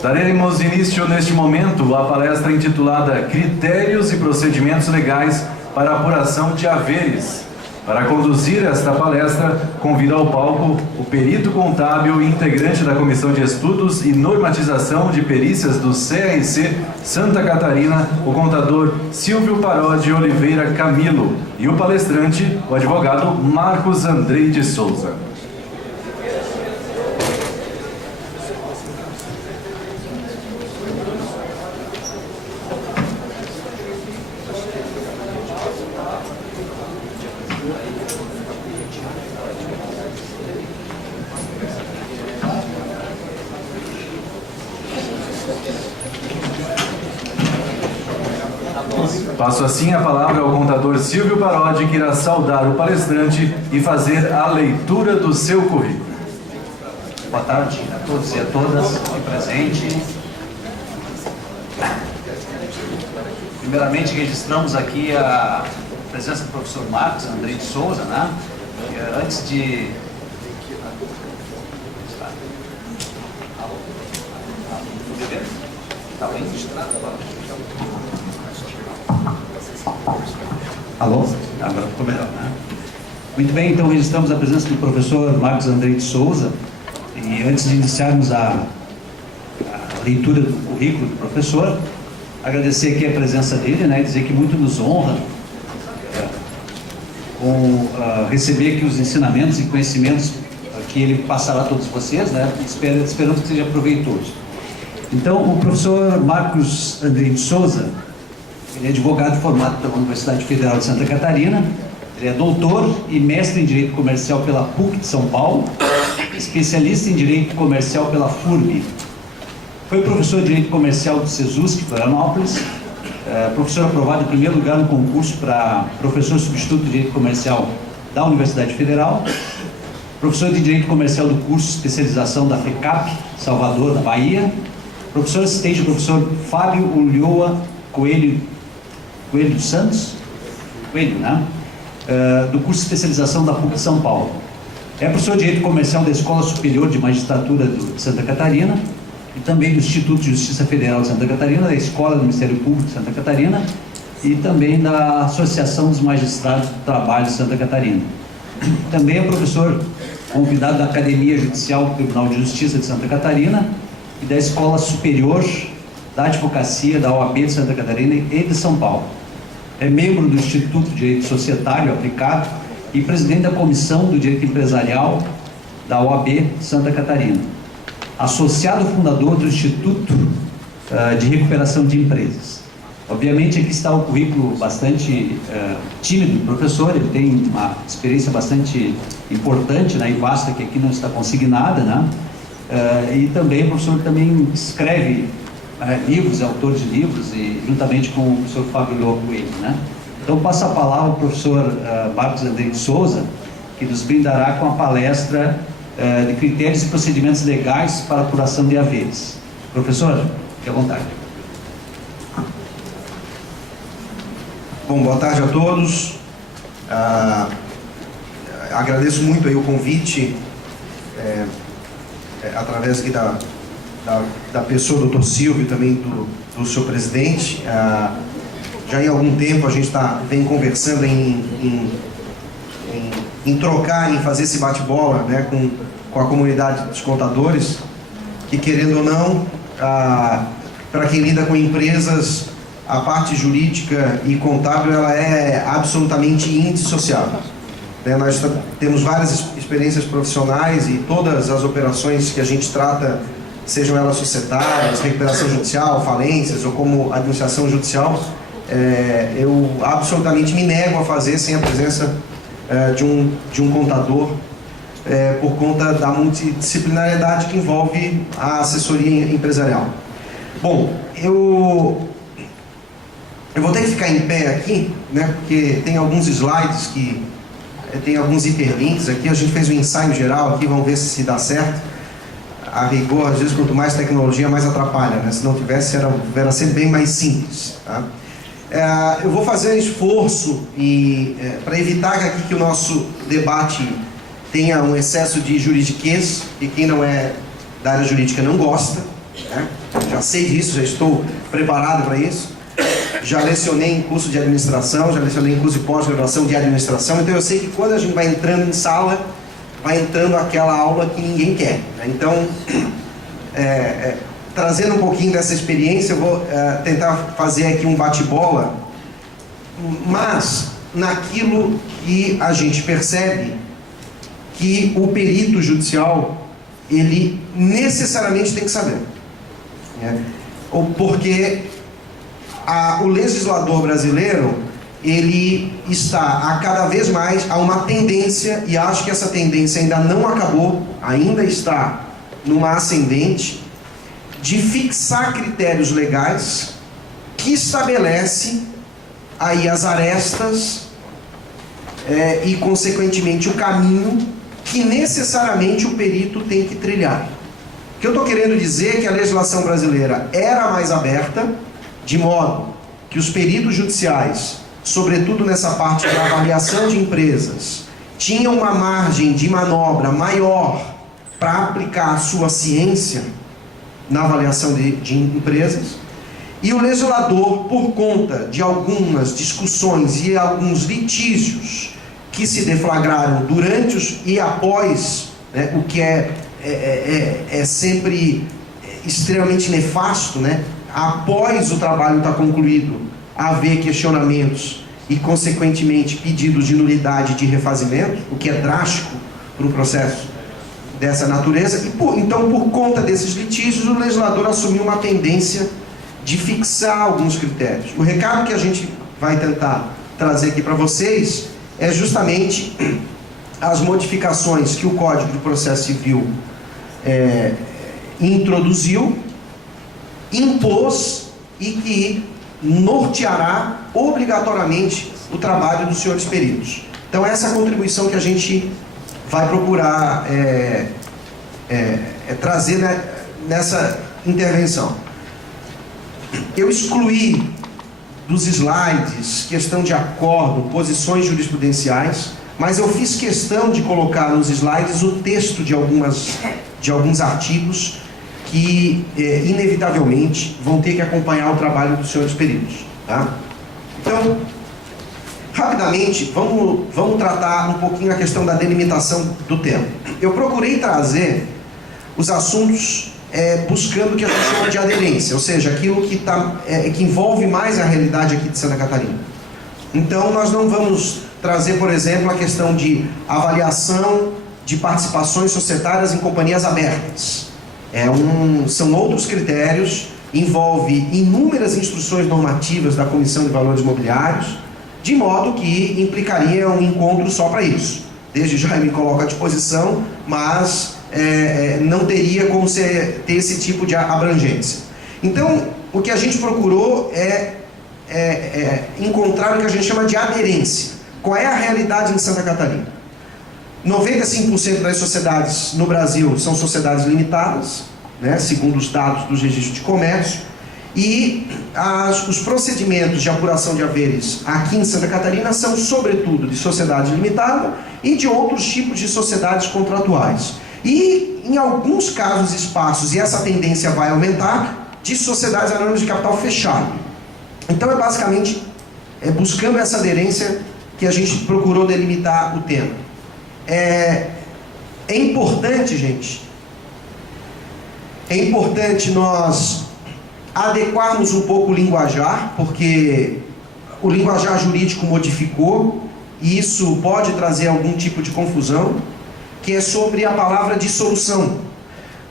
Daremos início neste momento à palestra intitulada Critérios e Procedimentos Legais para Apuração de Haveres. Para conduzir esta palestra, convido ao palco o perito contábil e integrante da Comissão de Estudos e Normatização de Perícias do CRC Santa Catarina, o contador Silvio Parodi Oliveira Camilo, e o palestrante, o advogado Marcos Andrei de Souza. Passo assim a palavra ao contador Silvio Parodi, que irá saudar o palestrante e fazer a leitura do seu currículo. Boa tarde a todos e a todas aqui presentes. Primeiramente, registramos aqui a presença do professor Marcos Andrei de Souza, né? Antes de... Está bem registrado agora? Alô? Agora ficou melhor, né? Muito bem, então registramos a presença do professor Marcos Andrei de Souza. E antes de iniciarmos a leitura do currículo do professor, agradecer aqui a presença dele, né? Dizer que muito nos honra receber aqui os ensinamentos e conhecimentos que ele passará a todos vocês, né? Esperamos que seja proveitoso. Então, o professor Marcos Andrei de Souza, ele é advogado formado pela Universidade Federal de Santa Catarina, ele é doutor e mestre em Direito Comercial pela PUC de São Paulo, especialista em Direito Comercial pela FURB. Foi professor de Direito Comercial do SESUSC, Florianópolis, professor aprovado em primeiro lugar no concurso para professor substituto de Direito Comercial da Universidade Federal, professor de Direito Comercial do curso de especialização da FECAP, Salvador, na Bahia, professor assistente do professor Fábio Ulloa Coelho dos Santos, né? Do curso de especialização da PUC de São Paulo. É professor de Direito Comercial da Escola Superior de Magistratura de Santa Catarina e também do Instituto de Justiça Federal de Santa Catarina, da Escola do Ministério Público de Santa Catarina e também da Associação dos Magistrados do Trabalho de Santa Catarina. Também é professor convidado da Academia Judicial do Tribunal de Justiça de Santa Catarina e da Escola Superior da Advocacia da OAB de Santa Catarina e de São Paulo. É membro do Instituto de Direito Societário Aplicado e presidente da Comissão do Direito Empresarial da OAB Santa Catarina. Associado fundador do Instituto de Recuperação de Empresas. Obviamente aqui está o currículo bastante tímido do professor, ele tem uma experiência bastante importante, né, e vasta, que aqui não está consignada, né? E também o professor também escreve livros, é autor de livros, e juntamente com o professor Fábio Ulloa Coelho, né? Então passo a palavra ao professor Marcos Andrei de Souza, que nos brindará com a palestra de critérios e procedimentos legais para apuração de haveres. Professor, fique à vontade. Bom, boa tarde a todos. Agradeço muito aí o convite, através aqui da pessoa do Dr. Silvio e também do seu presidente. Já em algum tempo a gente vem conversando em trocar, em fazer esse bate-bola, né, com a comunidade dos contadores, que, querendo ou não, para quem lida com empresas, a parte jurídica e contábil ela é absolutamente indissociável. Nós temos várias experiências profissionais e todas as operações que a gente trata, sejam elas societárias, recuperação judicial, falências ou como administração judicial, eu absolutamente me nego a fazer sem a presença de um contador, por conta da multidisciplinariedade que envolve a assessoria empresarial. Bom, eu vou ter que ficar em pé aqui, né, porque tem alguns slides que tem alguns hiperlinks aqui. A gente fez um ensaio geral aqui, vamos ver se dá certo. A rigor, às vezes, quanto mais tecnologia, mais atrapalha, né? Se não tivesse, era sempre bem mais simples, tá? Eu vou fazer um esforço para evitar que o nosso debate tenha um excesso de juridiquês, e quem não é da área jurídica não gosta, né? Já sei disso, já estou preparado para isso. Já lecionei em curso de administração, já lecionei em curso de pós-graduação de administração, então eu sei que quando a gente vai entrando em sala, vai entrando aquela aula que ninguém quer, né? Então, trazendo um pouquinho dessa experiência, eu vou tentar fazer aqui um bate-bola, mas naquilo que a gente percebe que o perito judicial, ele necessariamente tem que saber, né? Porque o legislador brasileiro, ele está a cada vez mais a uma tendência, e acho que essa tendência ainda não acabou, ainda está numa ascendente, de fixar critérios legais que estabelece aí as arestas e consequentemente o caminho que necessariamente o perito tem que trilhar. O que eu estou querendo dizer é que a legislação brasileira era mais aberta, de modo que os peritos judiciais, sobretudo nessa parte da avaliação de empresas, tinham uma margem de manobra maior para aplicar a sua ciência na avaliação de empresas, e o legislador, por conta de algumas discussões e alguns litígios que se deflagraram durante e após, né, o que é sempre extremamente nefasto, né? Após o trabalho estar concluído, haver questionamentos e, consequentemente, pedidos de nulidade de refazimento, o que é drástico para um processo dessa natureza. Então, por conta desses litígios, o legislador assumiu uma tendência de fixar alguns critérios. O recado que a gente vai tentar trazer aqui para vocês é justamente as modificações que o Código de Processo Civil introduziu, impôs e que norteará obrigatoriamente o trabalho dos senhores peritos. Então, essa é a contribuição que a gente vai procurar trazer nessa intervenção. Eu excluí dos slides questão de acordo, posições jurisprudenciais, mas eu fiz questão de colocar nos slides o texto de alguns artigos que inevitavelmente vão ter que acompanhar o trabalho dos senhores peritos, tá? Então, rapidamente, vamos tratar um pouquinho a questão da delimitação do tema. Eu procurei trazer os assuntos buscando o que a gente chama de aderência, ou seja, aquilo que envolve mais a realidade aqui de Santa Catarina. Então, nós não vamos trazer, por exemplo, a questão de avaliação de participações societárias em companhias abertas. São outros critérios, envolve inúmeras instruções normativas da Comissão de Valores Mobiliários, de modo que implicaria um encontro só para isso. Desde já eu me coloco à disposição, mas não teria como ter esse tipo de abrangência. Então, o que a gente procurou encontrar o que a gente chama de aderência. Qual é a realidade em Santa Catarina? 95% das sociedades no Brasil são sociedades limitadas, né, segundo os dados dos registros de comércio, e os procedimentos de apuração de haveres aqui em Santa Catarina são, sobretudo, de sociedade limitada e de outros tipos de sociedades contratuais. E, em alguns casos e espaços, e essa tendência vai aumentar, de sociedades anônimas de capital fechado. Então, basicamente buscando essa aderência que a gente procurou delimitar o tema. É importante, gente, nós adequarmos um pouco o linguajar, porque o linguajar jurídico modificou, e isso pode trazer algum tipo de confusão, que é sobre a palavra dissolução.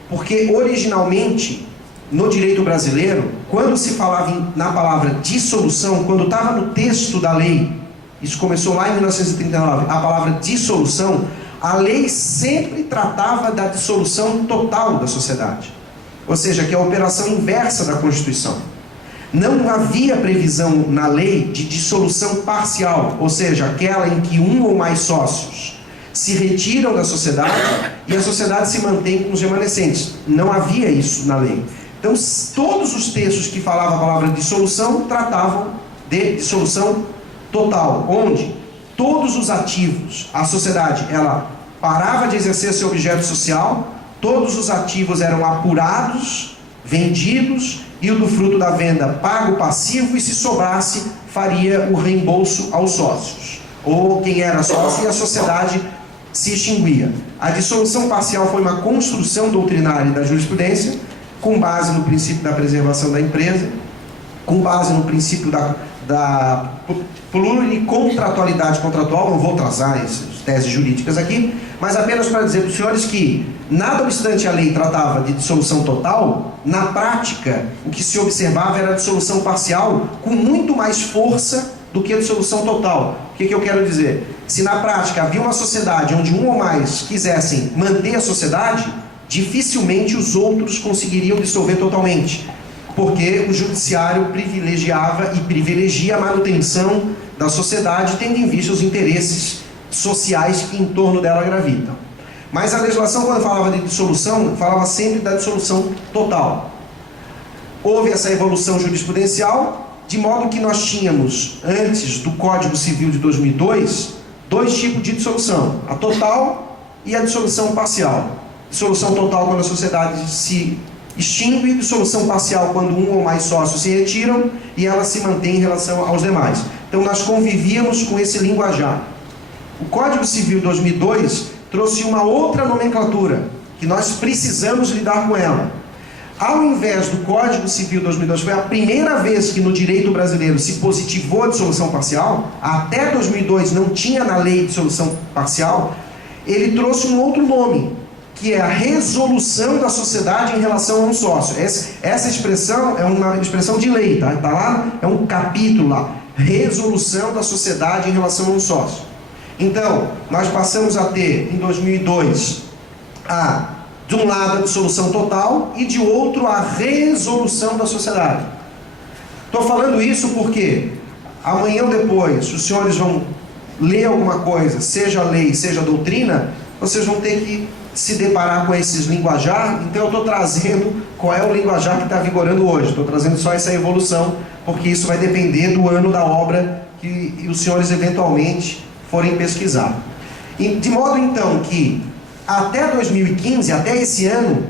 Porque, originalmente, no direito brasileiro, quando se falava na palavra dissolução, quando estava no texto da lei, isso começou lá em 1939, a palavra dissolução, a lei sempre tratava da dissolução total da sociedade. Ou seja, que é a operação inversa da Constituição. Não havia previsão na lei de dissolução parcial, ou seja, aquela em que um ou mais sócios se retiram da sociedade e a sociedade se mantém com os remanescentes. Não havia isso na lei. Então, todos os textos que falavam a palavra dissolução tratavam de dissolução total, onde todos os ativos, a sociedade, ela parava de exercer seu objeto social, todos os ativos eram apurados, vendidos e o do fruto da venda pago passivo, e se sobrasse, faria o reembolso aos sócios, ou quem era sócio, e a sociedade se extinguia. A dissolução parcial foi uma construção doutrinária da jurisprudência, com base no princípio da preservação da empresa, com base no princípio da pluricontratualidade contratual. Não vou trazer essas teses jurídicas aqui, mas apenas para dizer para os senhores que, nada obstante a lei tratava de dissolução total, na prática o que se observava era a dissolução parcial com muito mais força do que a dissolução total. O que eu quero dizer? Se na prática havia uma sociedade onde um ou mais quisessem manter a sociedade, dificilmente os outros conseguiriam dissolver totalmente, porque o judiciário privilegiava e privilegia a manutenção da sociedade, tendo em vista os interesses sociais que em torno dela gravitam. Mas a legislação, quando falava de dissolução, falava sempre da dissolução total. Houve essa evolução jurisprudencial, de modo que nós tínhamos, antes do Código Civil de 2002, dois tipos de dissolução: a total e a dissolução parcial. Dissolução total quando a sociedade se extingue, dissolução parcial quando um ou mais sócios se retiram e ela se mantém em relação aos demais. Então nós convivíamos com esse linguajar. O Código Civil 2002 trouxe uma outra nomenclatura, que nós precisamos lidar com ela. Ao invés do Código Civil 2002, foi a primeira vez que no direito brasileiro se positivou a dissolução parcial. Até 2002 não tinha na lei dissolução parcial. Ele trouxe um outro nome, que é a resolução da sociedade em relação a um sócio. Essa expressão é uma expressão de lei, tá? Tá lá, é um capítulo lá. Resolução da sociedade em relação a um sócio. Então, nós passamos a ter, em 2002, de um lado a dissolução total e de outro a resolução da sociedade. Estou falando isso porque amanhã ou depois os senhores vão ler alguma coisa, seja lei, seja doutrina, vocês vão ter que se deparar com esses linguajar. Então eu estou trazendo qual é o linguajar que está vigorando hoje. Estou trazendo só essa evolução, porque isso vai depender do ano da obra que os senhores eventualmente forem pesquisar. De modo então que até 2015, até esse ano,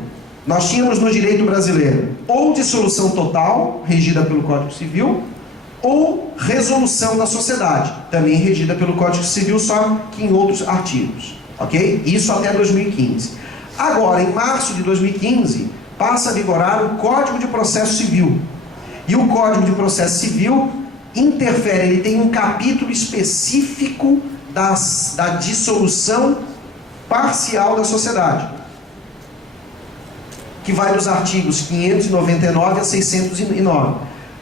nós tínhamos no direito brasileiro ou dissolução total, regida pelo Código Civil, ou resolução da sociedade, também regida pelo Código Civil, só que em outros artigos. Ok? Isso até 2015. Agora, em março de 2015, passa a vigorar o Código de Processo Civil. E o Código de Processo Civil interfere, ele tem um capítulo específico da dissolução parcial da sociedade, que vai dos artigos 599 a 609.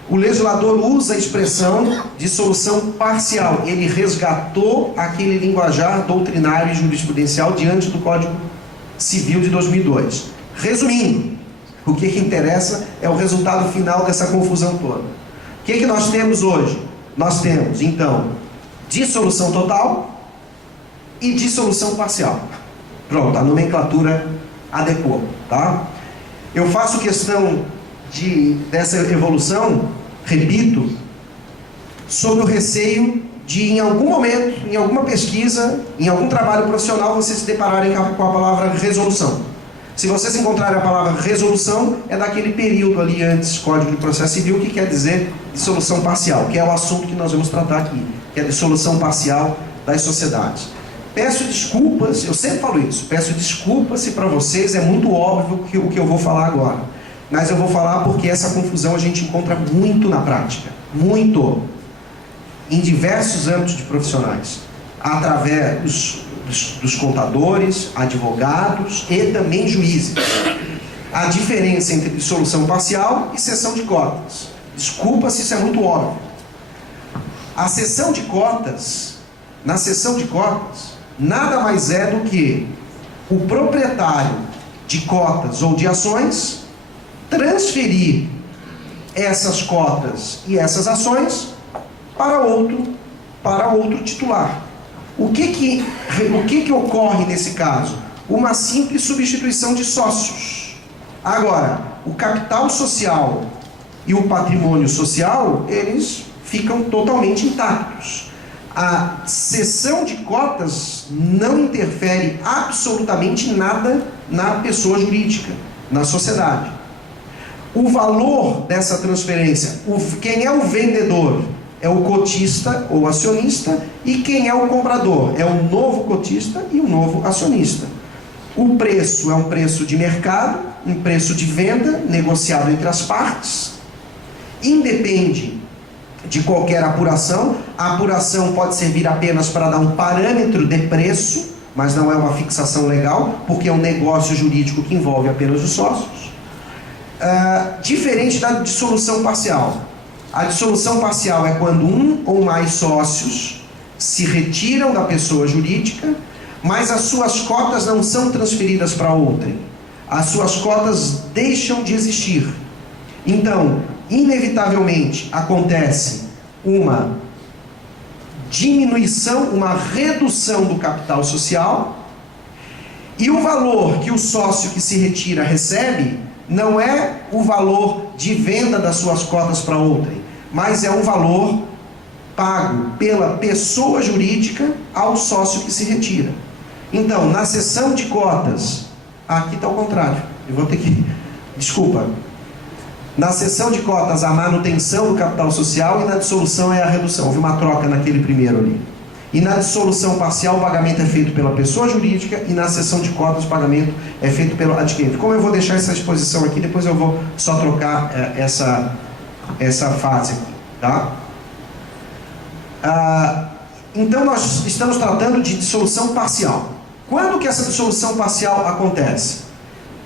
O legislador usa a expressão dissolução parcial. Ele resgatou aquele linguajar doutrinário e jurisprudencial diante do Código Civil de 2002. Resumindo, o que interessa é o resultado final dessa confusão toda. O que nós temos hoje? Nós temos, então, dissolução total e dissolução parcial. Pronto, a nomenclatura adequou, tá? Eu faço questão dessa evolução, repito, sob o receio de, em algum momento, em alguma pesquisa, em algum trabalho profissional, vocês se depararem com a palavra resolução. Se vocês encontrarem a palavra resolução, é daquele período ali antes, Código de Processo Civil, que quer dizer dissolução parcial, que é o assunto que nós vamos tratar aqui, que é a dissolução parcial das sociedades. Peço desculpas, eu sempre falo isso, peço desculpas se para vocês é muito óbvio o que eu vou falar agora. Mas eu vou falar porque essa confusão a gente encontra muito na prática, muito, em diversos âmbitos de profissionais, através dos contadores, advogados e também juízes. A diferença entre dissolução parcial e cessão de cotas. Desculpa se isso é muito óbvio. A cessão de cotas, na cessão de cotas, nada mais é do que o proprietário de cotas ou de ações transferir essas cotas e essas ações para outro titular. O que ocorre nesse caso? Uma simples substituição de sócios. Agora, o capital social e o patrimônio social, eles ficam totalmente intactos. A cessão de cotas não interfere absolutamente nada na pessoa jurídica, na sociedade. o valor dessa transferência, quem é o vendedor? É o cotista ou acionista, e quem é o comprador? É o novo cotista e o novo acionista. O preço é um preço de mercado, um preço de venda, negociado entre as partes, independe de qualquer apuração. A apuração pode servir apenas para dar um parâmetro de preço, mas não é uma fixação legal, porque é um negócio jurídico que envolve apenas os sócios. Diferente da dissolução parcial. A dissolução parcial é quando um ou mais sócios se retiram da pessoa jurídica, mas as suas cotas não são transferidas para outrem. As suas cotas deixam de existir. Então, inevitavelmente, acontece uma diminuição, uma redução do capital social, e o valor que o sócio que se retira recebe não é o valor de venda das suas cotas para outrem, mas é um valor pago pela pessoa jurídica ao sócio que se retira. Então, na cessão de cotas, aqui está o contrário, eu vou ter que... Desculpa. Na cessão de cotas, a manutenção do capital social, e na dissolução é a redução. Houve uma troca naquele primeiro ali. E na dissolução parcial, o pagamento é feito pela pessoa jurídica, e na cessão de cotas, o pagamento é feito pelo adquirente. Como eu vou deixar essa exposição aqui, depois eu vou só trocar essa fase aqui, tá? Então, nós estamos tratando de dissolução parcial. Quando que essa dissolução parcial acontece?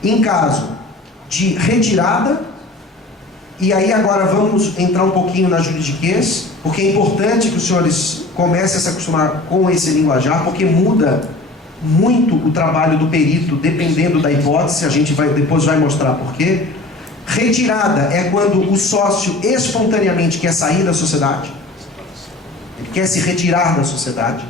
Em caso de retirada. E aí agora vamos entrar um pouquinho na juridiquês, porque é importante que os senhores comecem a se acostumar com esse linguajar, porque muda muito o trabalho do perito, dependendo da hipótese. A gente depois vai mostrar por quê. Retirada é quando o sócio espontaneamente quer sair da sociedade, ele quer se retirar da sociedade.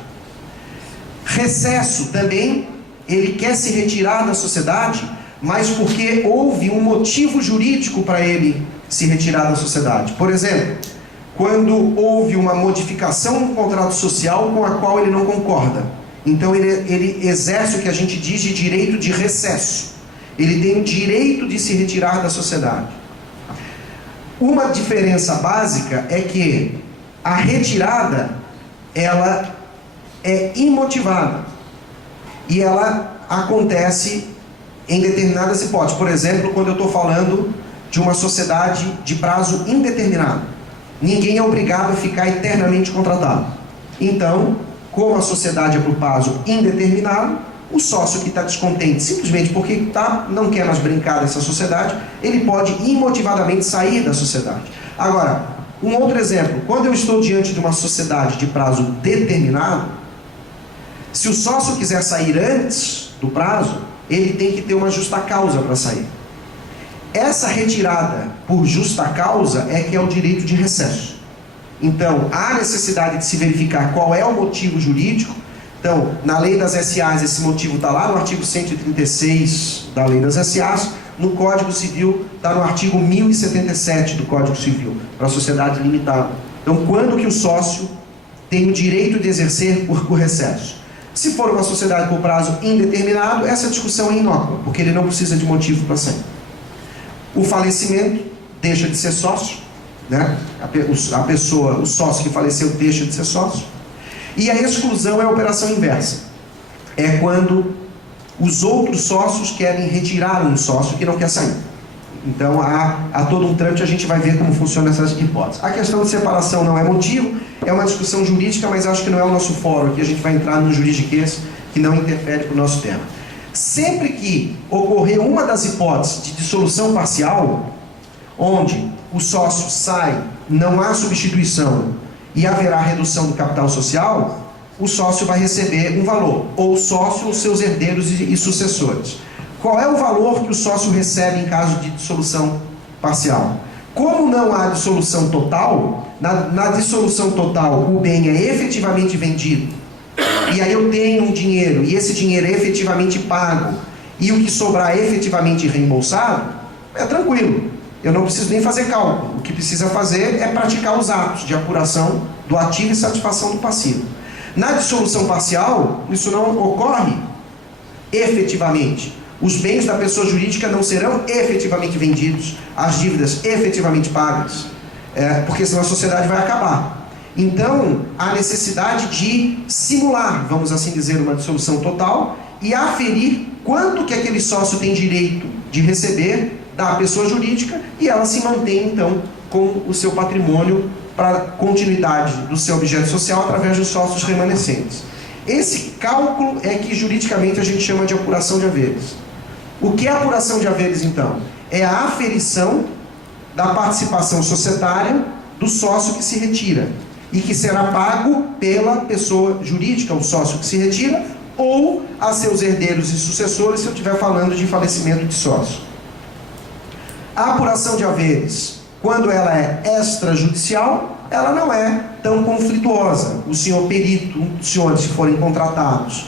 Recesso também, ele quer se retirar da sociedade, mas porque houve um motivo jurídico para ele se retirar da sociedade. Por exemplo, quando houve uma modificação no contrato social com a qual ele não concorda. Então ele exerce o que a gente diz de direito de recesso. Ele tem o direito de se retirar da sociedade. Uma diferença básica é que a retirada, ela é imotivada. E ela acontece em determinadas hipóteses. Por exemplo, quando eu estou falando de uma sociedade de prazo indeterminado. Ninguém é obrigado a ficar eternamente contratado. Então, como a sociedade é por prazo indeterminado, o sócio que está descontente, simplesmente porque não quer mais brincar dessa sociedade, ele pode imotivadamente sair da sociedade. Agora, um outro exemplo. Quando eu estou diante de uma sociedade de prazo determinado, se o sócio quiser sair antes do prazo, ele tem que ter uma justa causa para sair. Essa retirada por justa causa é que é o direito de recesso. Então, há necessidade de se verificar qual é o motivo jurídico. Então, na lei das SAs, esse motivo está lá no artigo 136 da lei das SAs. No Código Civil, está no artigo 1077 do Código Civil, para a sociedade limitada. Então, quando que o sócio tem o direito de exercer por recesso? Se for uma sociedade por prazo indeterminado, essa discussão é inócua, porque ele não precisa de motivo para sair. O falecimento deixa de ser sócio, né? A pessoa, o sócio que faleceu deixa de ser sócio. E a exclusão é a operação inversa. É quando os outros sócios querem retirar um sócio que não quer sair. Então há todo um trâmite, a gente vai ver como funciona essas hipóteses. A questão de separação não é motivo, é uma discussão jurídica, mas acho que não é o nosso fórum aqui. A gente vai entrar no juridiquês que não interfere para o nosso tema. Sempre que ocorrer uma das hipóteses de dissolução parcial, onde o sócio sai, não há substituição e haverá redução do capital social, o sócio vai receber um valor, ou o sócio ou seus herdeiros e sucessores. Qual é o valor que o sócio recebe em caso de dissolução parcial? Como não há dissolução total, na dissolução total o bem é efetivamente vendido, e aí eu tenho um dinheiro, e esse dinheiro é efetivamente pago, e o que sobrar é efetivamente reembolsado, é tranquilo. Eu não preciso nem fazer cálculo. O que precisa fazer é praticar os atos de apuração do ativo e satisfação do passivo. Na dissolução parcial, isso não ocorre efetivamente, Os bens da pessoa jurídica não serão efetivamente vendidos, as dívidas efetivamente pagas, porque senão a sociedade vai acabar. Então, há necessidade de simular, vamos assim dizer, uma dissolução total e aferir quanto que aquele sócio tem direito de receber da pessoa jurídica, e ela se mantém, então, com o seu patrimônio para continuidade do seu objeto social através dos sócios remanescentes. Esse cálculo é que juridicamente a gente chama de apuração de haveres. O que é apuração de haveres, então? É a aferição da participação societária do sócio que se retira e que será pago pela pessoa jurídica, o sócio que se retira, ou a seus herdeiros e sucessores, se eu estiver falando de falecimento de sócio. A apuração de haveres, quando ela é extrajudicial, ela não é tão conflituosa. O senhor perito, os senhores, se forem contratados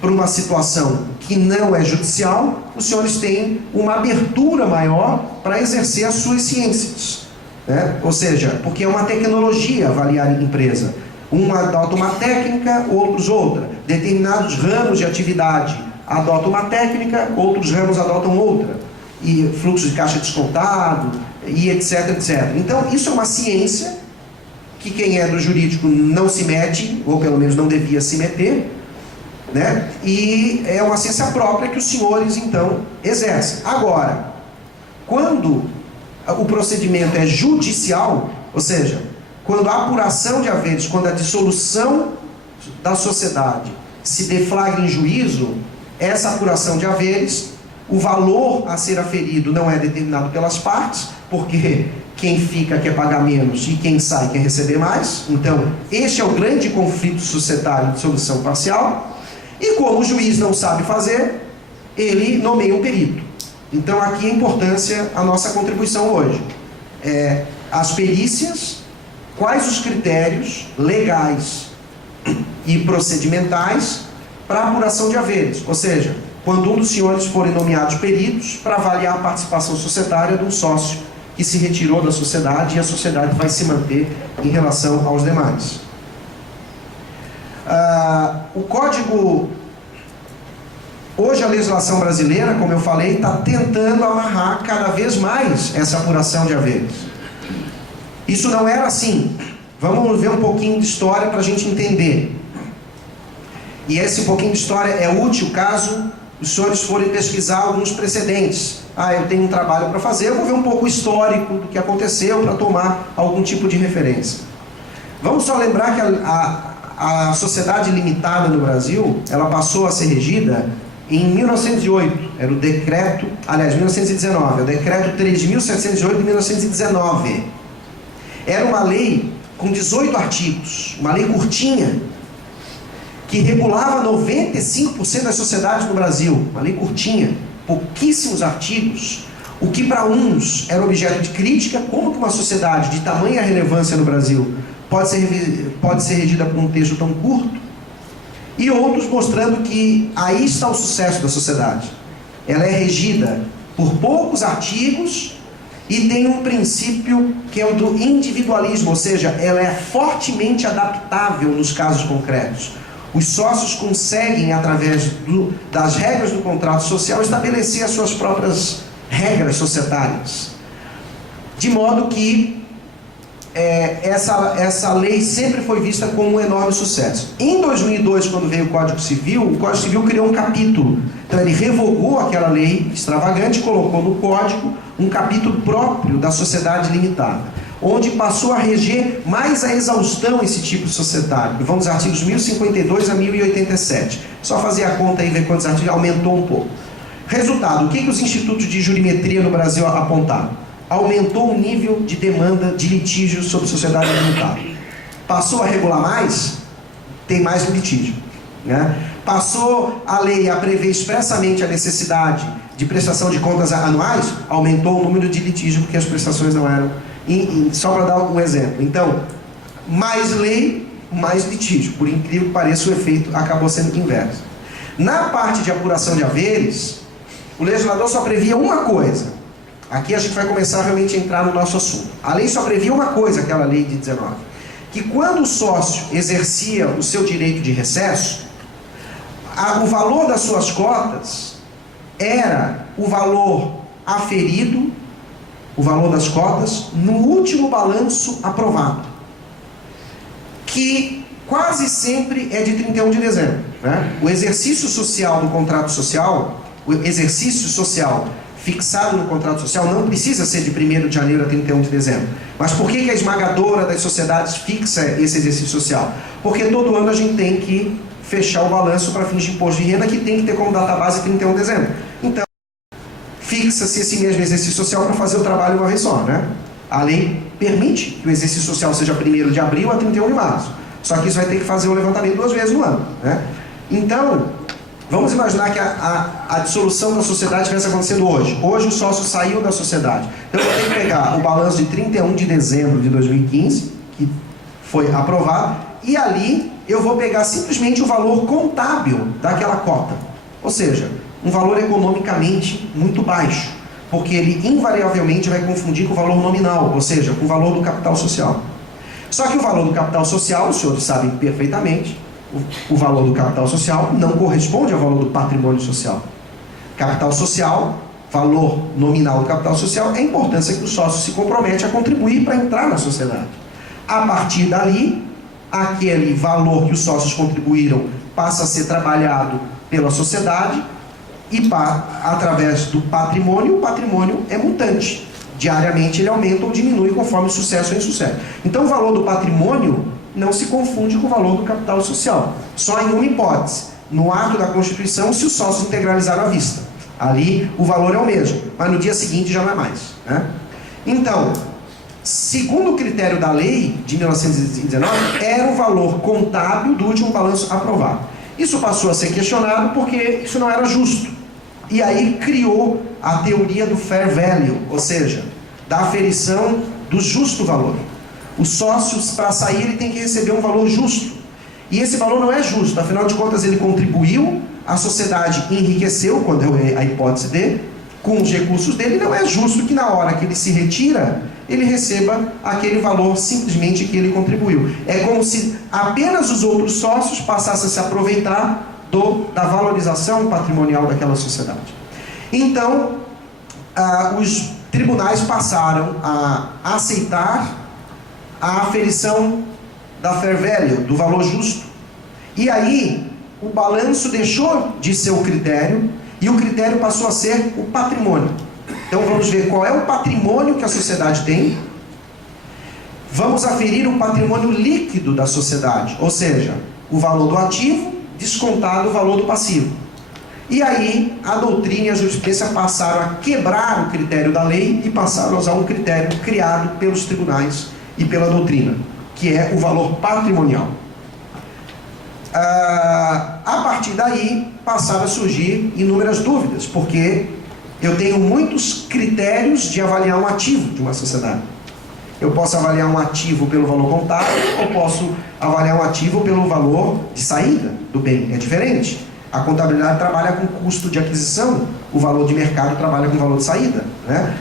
por uma situação que não é judicial, os senhores têm uma abertura maior para exercer as suas ciências, né? Ou seja, porque é uma tecnologia avaliar empresa. Um adota uma técnica, outros outra. Determinados ramos de atividade adotam uma técnica, outros ramos adotam outra. E fluxo de caixa descontado, e etc, etc. Então, isso é uma ciência que quem é do jurídico não se mete, ou pelo menos não devia se meter, né? E é uma ciência própria que os senhores, então, exercem. Agora, quando o procedimento é judicial, ou seja, quando a apuração de haveres, quando a dissolução da sociedade se deflagra em juízo, essa apuração de haveres, o valor a ser aferido não é determinado pelas partes, porque quem fica quer pagar menos e quem sai quer receber mais. Então, este é o grande conflito societário de solução parcial. E como o juiz não sabe fazer, ele nomeia um perito. Então, aqui a importância, a nossa contribuição hoje. As perícias, quais os critérios legais e procedimentais para a apuração de haveres. Ou seja, quando um dos senhores forem nomeados peritos para avaliar a participação societária de um sócio que se retirou da sociedade, e a sociedade vai se manter em relação aos demais. O Código... Hoje a legislação brasileira, como eu falei, está tentando amarrar cada vez mais essa apuração de haveres. Isso não era assim. Vamos ver um pouquinho de história para a gente entender. E esse pouquinho de história é útil caso os senhores forem pesquisar alguns precedentes. Eu tenho um trabalho para fazer, eu vou ver um pouco o histórico do que aconteceu para tomar algum tipo de referência. Vamos só lembrar que a sociedade limitada no Brasil, ela passou a ser regida em 1908, era o decreto, 1919, o decreto 3.708 de 1919. Era uma lei com 18 artigos, uma lei curtinha, que regulava 95% das sociedades no Brasil, uma lei curtinha, pouquíssimos artigos, o que para uns era objeto de crítica. Como que uma sociedade de tamanha relevância no Brasil pode ser regida por um texto tão curto? E outros mostrando que aí está o sucesso da sociedade. Ela é regida por poucos artigos e tem um princípio que é o do individualismo, ou seja, ela é fortemente adaptável nos casos concretos. Os sócios conseguem, através das regras do contrato social, estabelecer as suas próprias regras societárias. De modo que essa lei sempre foi vista como um enorme sucesso. Em 2002, quando veio o Código Civil criou um capítulo. Então ele revogou aquela lei extravagante e colocou no Código um capítulo próprio da sociedade limitada, onde passou a reger mais a exaustão esse tipo societário. E vamos aos artigos 1052 a 1087. Só fazer a conta aí, ver quantos artigos, aumentou um pouco. Resultado, o que os institutos de jurimetria no Brasil apontaram? Aumentou o nível de demanda de litígio sobre sociedade limitada. Passou a regular mais, tem mais litígio, né? Passou a lei a prever expressamente a necessidade de prestação de contas anuais, aumentou o número de litígio, porque as prestações não eram... Só para dar um exemplo. Então, mais lei, mais litígio. Por incrível que pareça, o efeito acabou sendo inverso. Na parte de apuração de haveres, o legislador só previa uma coisa. Aqui a gente vai começar realmente a entrar no nosso assunto. A lei só previa uma coisa, aquela lei de 19, que quando o sócio exercia o seu direito de recesso, o valor das suas cotas era o valor aferido, o valor das cotas, no último balanço aprovado, que quase sempre é de 31 de dezembro. Né? O exercício social do contrato social, o exercício social fixado no contrato social não precisa ser de 1º de janeiro a 31 de dezembro. Mas por que a esmagadora das sociedades fixa esse exercício social? Porque todo ano a gente tem que fechar o balanço para fins de imposto de renda, que tem que ter como database 31 de dezembro. Então, fixa-se esse mesmo exercício social para fazer o trabalho uma vez só. Né? A lei permite que o exercício social seja 1º de abril a 31 de março. Só que isso vai ter que fazer o levantamento 2 vezes no ano. Né? Então, vamos imaginar que a dissolução da sociedade estivesse acontecendo hoje. Hoje o sócio saiu da sociedade. Então eu vou ter que pegar o balanço de 31 de dezembro de 2015, que foi aprovado, e ali eu vou pegar simplesmente o valor contábil daquela cota. Ou seja, um valor economicamente muito baixo, porque ele invariavelmente vai confundir com o valor nominal, ou seja, com o valor do capital social. Só que o valor do capital social, os senhores sabem perfeitamente, o valor do capital social não corresponde ao valor do patrimônio social. Capital social, valor nominal do capital social, é a importância que o sócio se compromete a contribuir para entrar na sociedade. A partir dali, aquele valor que os sócios contribuíram passa a ser trabalhado pela sociedade e através do patrimônio, o patrimônio é mutante. Diariamente ele aumenta ou diminui conforme sucesso ou insucesso. Então o valor do patrimônio não se confunde com o valor do capital social. Só em uma hipótese, no ato da Constituição, se os sócios integralizaram à vista. Ali o valor é o mesmo, mas no dia seguinte já não é mais. Né? Então, segundo o critério da lei de 1919, era o valor contábil do último balanço aprovado. Isso passou a ser questionado porque isso não era justo. E aí criou a teoria do fair value, ou seja, da aferição do justo valor. Os sócios, para sair, ele tem que receber um valor justo. E esse valor não é justo, afinal de contas ele contribuiu, a sociedade enriqueceu, quando é a hipótese dele, com os recursos dele. Não é justo que na hora que ele se retira, ele receba aquele valor simplesmente que ele contribuiu. É como se apenas os outros sócios passassem a se aproveitar da valorização patrimonial daquela sociedade. Então, os tribunais passaram a aceitar a aferição da fair value, do valor justo. E aí, o balanço deixou de ser o critério e o critério passou a ser o patrimônio. Então vamos ver qual é o patrimônio que a sociedade tem. Vamos aferir o patrimônio líquido da sociedade, ou seja, o valor do ativo descontado o valor do passivo. E aí a doutrina e a jurisprudência passaram a quebrar o critério da lei e passaram a usar um critério criado pelos tribunais e pela doutrina, que é o valor patrimonial. A partir daí passaram a surgir inúmeras dúvidas, porque eu tenho muitos critérios de avaliar um ativo de uma sociedade. Eu posso avaliar um ativo pelo valor contábil, ou posso avaliar um ativo pelo valor de saída do bem. É diferente. A contabilidade trabalha com custo de aquisição, o valor de mercado trabalha com valor de saída. Né?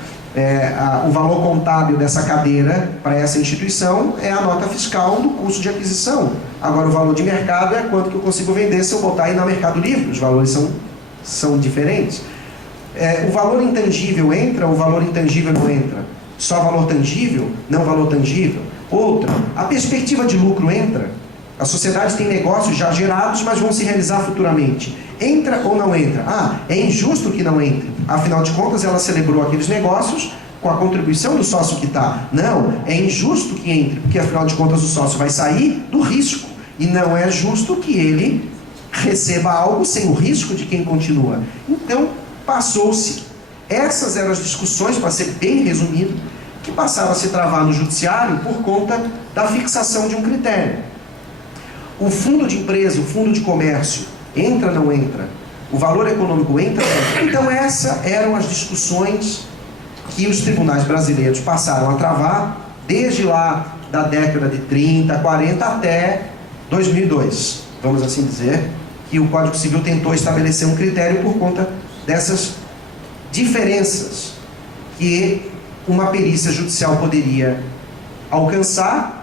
O valor contábil dessa cadeira para essa instituição é a nota fiscal do custo de aquisição. Agora, o valor de mercado é quanto que eu consigo vender se eu botar aí no Mercado Livre. Os valores são diferentes. O valor intangível entra, o valor intangível não entra. Só valor tangível, não valor tangível. Outra, a perspectiva de lucro entra. A sociedade tem negócios já gerados, mas vão se realizar futuramente. Entra ou não entra? É injusto que não entre. Afinal de contas, ela celebrou aqueles negócios com a contribuição do sócio que está. Não, é injusto que entre, porque afinal de contas o sócio vai sair do risco. E não é justo que ele receba algo sem o risco de quem continua. Então, passou-se. Essas eram as discussões, para ser bem resumido, que passaram a se travar no judiciário por conta da fixação de um critério. O fundo de empresa, o fundo de comércio, entra ou não entra? O valor econômico entra ou não entra? Então essas eram as discussões que os tribunais brasileiros passaram a travar desde lá da década de 30, 40 até 2002. Vamos assim dizer, que o Código Civil tentou estabelecer um critério por conta dessas diferenças que uma perícia judicial poderia alcançar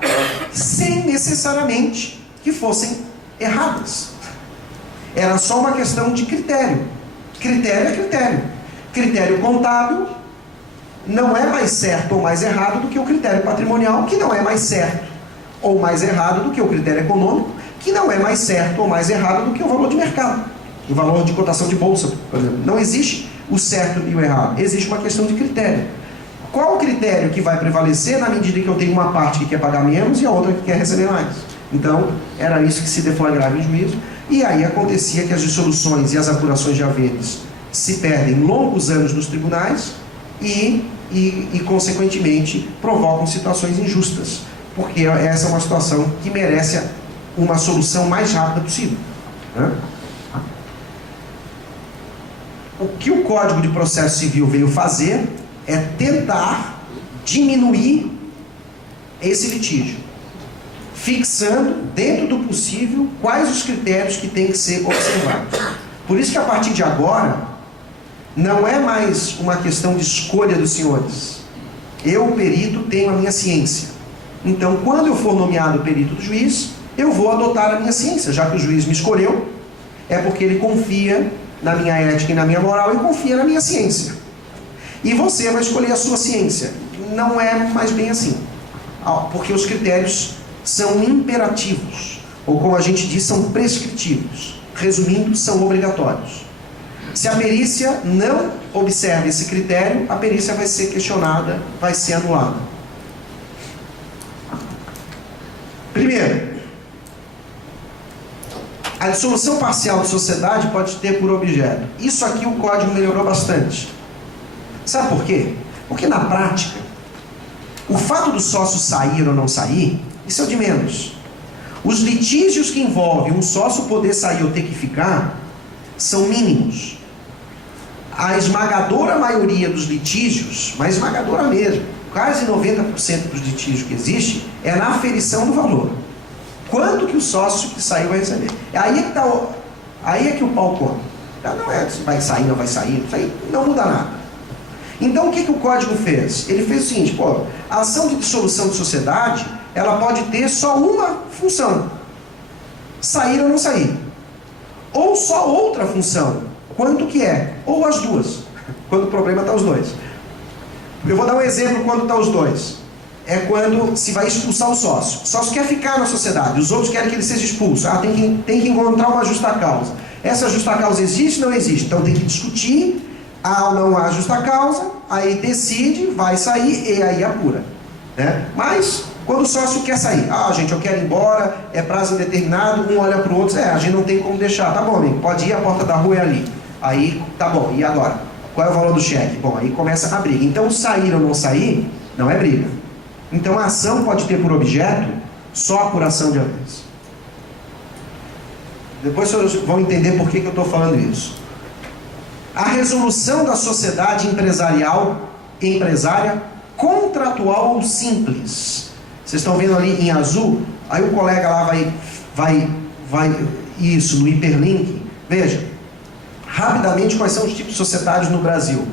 sem necessariamente que fossem erradas. Era só uma questão de critério. Critério é critério. Critério contábil não é mais certo ou mais errado do que o critério patrimonial, que não é mais certo ou mais errado do que o critério econômico, que não é mais certo ou mais errado do que o valor de mercado, o valor de cotação de bolsa, por exemplo. Não existe o certo e o errado, existe uma questão de critério. Qual o critério que vai prevalecer na medida que eu tenho uma parte que quer pagar menos e a outra que quer receber mais? Então, era isso que se deflagrava em juízo, e aí acontecia que as dissoluções e as apurações de haveres se perdem longos anos nos tribunais e consequentemente, provocam situações injustas, porque essa é uma situação que merece uma solução mais rápida possível, né? O que o Código de Processo Civil veio fazer é tentar diminuir esse litígio, fixando, dentro do possível, quais os critérios que têm que ser observados. Por isso que a partir de agora, não é mais uma questão de escolha dos senhores. Eu, perito, tenho a minha ciência. Então, quando eu for nomeado perito do juiz, eu vou adotar a minha ciência, já que o juiz me escolheu, é porque ele confia na minha ética e na minha moral e confia na minha ciência. E você vai escolher a sua ciência. Não é mais bem assim, porque os critérios são imperativos, ou como a gente diz, são prescritivos. Resumindo, são obrigatórios. Se a perícia não observa esse critério, a perícia vai ser questionada, vai ser anulada. Primeiro, a dissolução parcial de sociedade pode ter por objeto. Isso aqui o Código melhorou bastante. Sabe por quê? Porque na prática, o fato do sócio sair ou não sair, isso é o de menos. Os litígios que envolvem um sócio poder sair ou ter que ficar são mínimos. A esmagadora maioria dos litígios, mas esmagadora mesmo, quase 90% dos litígios que existem, é na aferição do valor. Quanto que o sócio que saiu vai receber? Aí é que o pau come. Não é se vai sair ou não vai sair, isso aí não muda nada. Então o que o Código fez? Ele fez o seguinte, a ação de dissolução de sociedade, ela pode ter só uma função: sair ou não sair. Ou só outra função: quanto que é? Ou as duas, quando o problema está os dois. Eu vou dar um exemplo quando está os dois. É quando se vai expulsar o sócio. O sócio quer ficar na sociedade, os outros querem que ele seja expulso. Tem que encontrar uma justa causa. Essa justa causa existe ou não existe? Então tem que discutir, há ou não há justa causa, aí decide, vai sair e aí apura, né? Mas quando o sócio quer sair, gente, eu quero ir embora, é prazo indeterminado, um olha para o outro, a gente não tem como deixar. Tá bom, amigo, pode ir, a porta da rua é ali. Aí, tá bom, e agora? Qual é o valor do cheque? Bom, aí começa a briga. Então, sair ou não sair, não é briga. Então, a ação pode ter por objeto só a apuração de haveres. Depois vocês vão entender por que eu estou falando isso. A resolução da sociedade empresária contratual ou simples. Vocês estão vendo ali em azul? Aí o colega lá vai isso, no hiperlink. Veja, rapidamente, quais são os tipos societários no Brasil.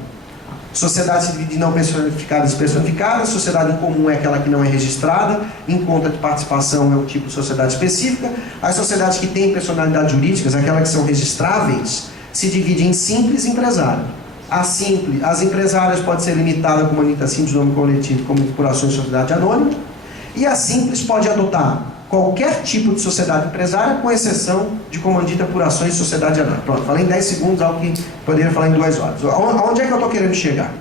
Sociedade de não personificada e personificada. Sociedade em comum é aquela que não é registrada. Em conta de participação é o tipo de sociedade específica. As sociedades que têm personalidade jurídica, aquelas que são registráveis, se dividem em simples e empresário. As empresárias podem ser limitadas como anita simples, nome coletivo, como incorporações de sociedade anônima. E a simples pode adotar qualquer tipo de sociedade empresária, com exceção de comandita por ações de sociedade anônima. Pronto, falei em 10 segundos, algo que poderia falar em 2 horas. Onde é que eu estou querendo chegar?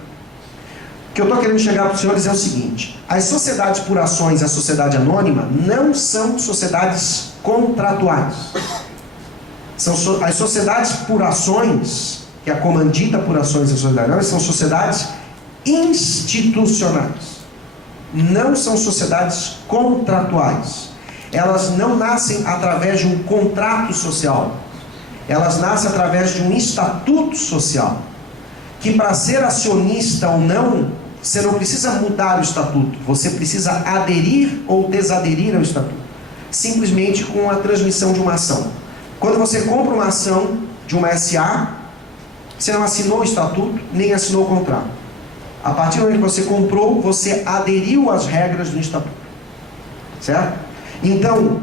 O que eu estou querendo chegar para os senhores é o seguinte: as sociedades por ações e a sociedade anônima não são sociedades contratuais. As sociedades por ações, que é a comandita por ações e a sociedade anônima, são sociedades institucionais. Não são sociedades contratuais. Elas não nascem através de um contrato social. Elas nascem através de um estatuto social. Que para ser acionista ou não, você não precisa mudar o estatuto. Você precisa aderir ou desaderir ao estatuto. Simplesmente com a transmissão de uma ação. Quando você compra uma ação de uma SA, você não assinou o estatuto, nem assinou o contrato. A partir do momento que você comprou, você aderiu às regras do estatuto. Certo? Então,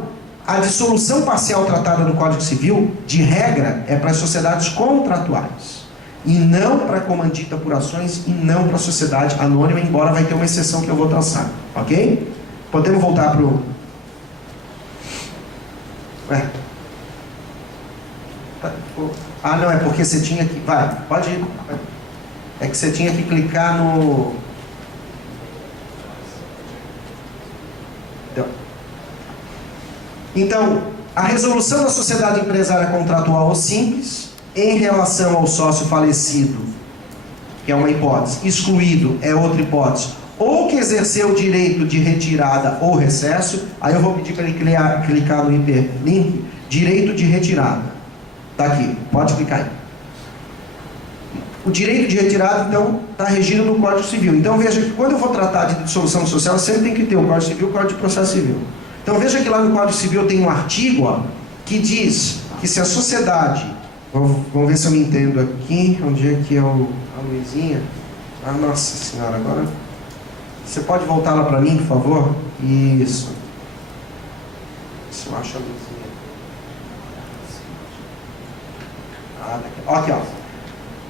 a dissolução parcial tratada no Código Civil, de regra, é para as sociedades contratuais. e não para comandita por ações e não para sociedade anônima, embora vai ter uma exceção que eu vou traçar, ok? Podemos voltar para o... Ah, não, é porque você tinha que... Vai, pode ir. É que você tinha que clicar no... Então, a resolução da sociedade empresária contratual ou simples, em relação ao sócio falecido, que é uma hipótese, excluído é outra hipótese, ou que exerceu o direito de retirada ou recesso, aí eu vou pedir para ele clicar no hiperlink, direito de retirada. Está aqui, pode clicar aí. O direito de retirada, então, está regido no Código Civil. Então, veja que quando eu vou tratar de dissolução social, sempre tem que ter o Código Civil e o Código de Processo Civil. Então, veja que lá no Código Civil tem um artigo, ó, que diz que se a sociedade... Vamos ver se eu me entendo aqui. Onde é que é a luzinha? Ah, nossa senhora, agora... Você pode voltar lá para mim, por favor? Isso. Se eu acho a luzinha. Aqui, ó.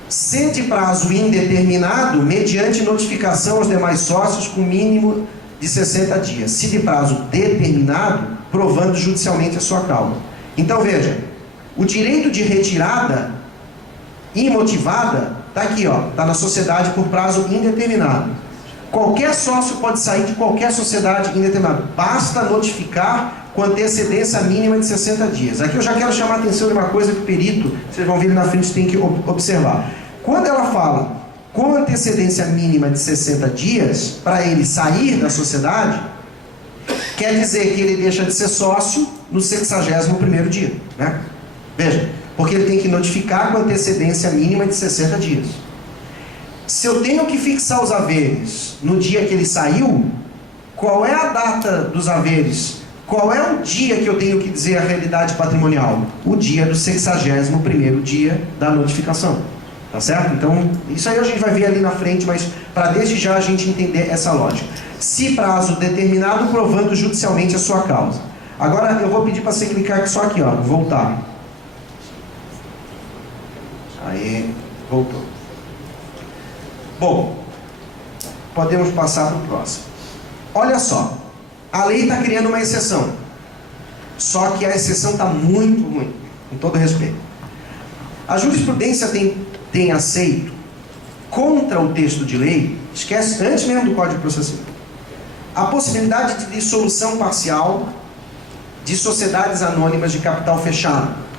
Se de prazo indeterminado, mediante notificação aos demais sócios com mínimo de 60 dias. Se de prazo determinado, provando judicialmente a sua causa. Então, veja, o direito de retirada imotivada está aqui, ó, está na sociedade por prazo indeterminado. Qualquer sócio pode sair de qualquer sociedade indeterminada. Basta notificar com antecedência mínima de 60 dias. Aqui eu já quero chamar a atenção de uma coisa que o perito, vocês vão ver ali na frente, tem que observar. Quando ela fala com antecedência mínima de 60 dias, para ele sair da sociedade, quer dizer que ele deixa de ser sócio no 61º dia, né? Veja, porque ele tem que notificar com antecedência mínima de 60 dias. Se eu tenho que fixar os haveres no dia que ele saiu, qual é a data dos haveres? Qual é o dia que eu tenho que dizer a realidade patrimonial? O dia do 61º dia da notificação. Tá certo? Então, isso aí a gente vai ver ali na frente, mas para desde já a gente entender essa lógica. Se prazo determinado, provando judicialmente a sua causa. Agora eu vou pedir para você clicar só aqui, ó, voltar. Aí, voltou. Bom, podemos passar para o próximo. Olha só, a lei está criando uma exceção. Só que a exceção está muito ruim, com todo respeito. A jurisprudência tem aceito, contra o texto de lei, esquece, antes mesmo do Código de Processo Civil, a possibilidade de dissolução parcial de sociedades anônimas de capital fechado.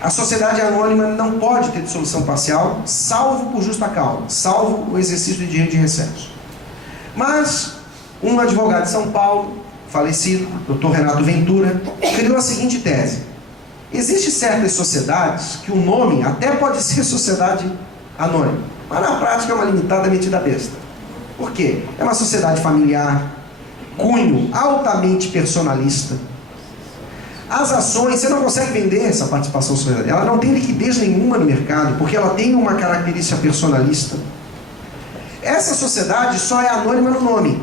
A sociedade anônima não pode ter dissolução parcial, salvo por justa causa, salvo o exercício de direito de recesso. Mas um advogado de São Paulo, falecido, Dr. Renato Ventura, criou a seguinte tese: existem certas sociedades que o nome até pode ser sociedade anônima, mas na prática é uma limitada metida besta. Por quê? É uma sociedade familiar, cunho altamente personalista. As ações, você não consegue vender essa participação societária, ela não tem liquidez nenhuma no mercado, porque ela tem uma característica personalista. Essa sociedade só é anônima no nome,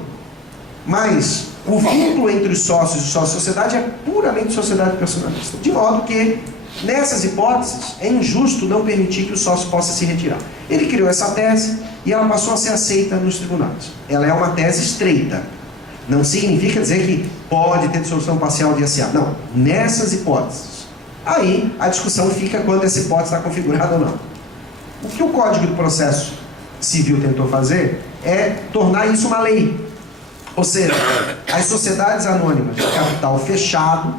mas o vínculo entre os sócios e sócio-sociedade é puramente sociedade personalista. De modo que, nessas hipóteses, é injusto não permitir que o sócio possa se retirar. Ele criou essa tese e ela passou a ser aceita nos tribunais. Ela é uma tese estreita. Não significa dizer que pode ter dissolução parcial de SA. Não, nessas hipóteses. Aí a discussão fica quando essa hipótese está configurada ou não. O que o Código do Processo Civil tentou fazer é tornar isso uma lei. Ou seja, as sociedades anônimas de capital fechado,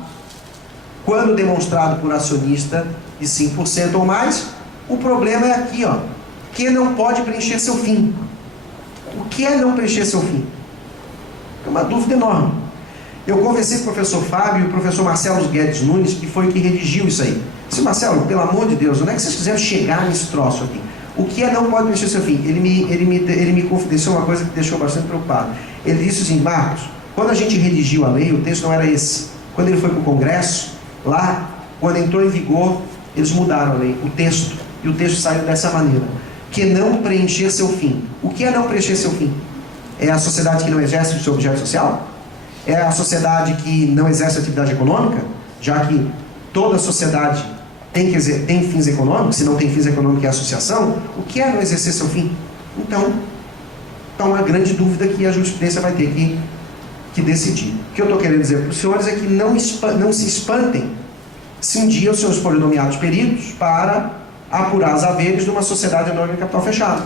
quando demonstrado por acionista de 5% ou mais, o problema é aqui, ó, que não pode preencher seu fim. O que é não preencher seu fim? É uma dúvida enorme. Eu conversei com o professor Fábio e o professor Marcelo Guedes Nunes, que foi o que redigiu isso aí. Disse: Marcelo, pelo amor de Deus, onde é que vocês quiseram chegar nesse troço aqui? O que é não pode preencher seu fim? Ele me confidenciou uma coisa que me deixou bastante preocupado. Ele disse assim: Marcos, quando a gente redigiu a lei, o texto não era esse. Quando ele foi para o Congresso, lá, quando entrou em vigor, eles mudaram a lei, o texto, e o texto saiu dessa maneira: que não preencher seu fim. O que é não preencher seu fim? É a sociedade que não exerce o seu objeto social? É a sociedade que não exerce atividade econômica? Já que toda sociedade tem fins econômicos, se não tem fins econômicos é associação, o que é não exercer seu fim? Então, está uma grande dúvida que a jurisprudência vai ter que decidir. O que eu estou querendo dizer para os senhores é que não se espantem se um dia os senhores forem nomeados peritos para apurar os haveres de uma sociedade anônima de capital fechado.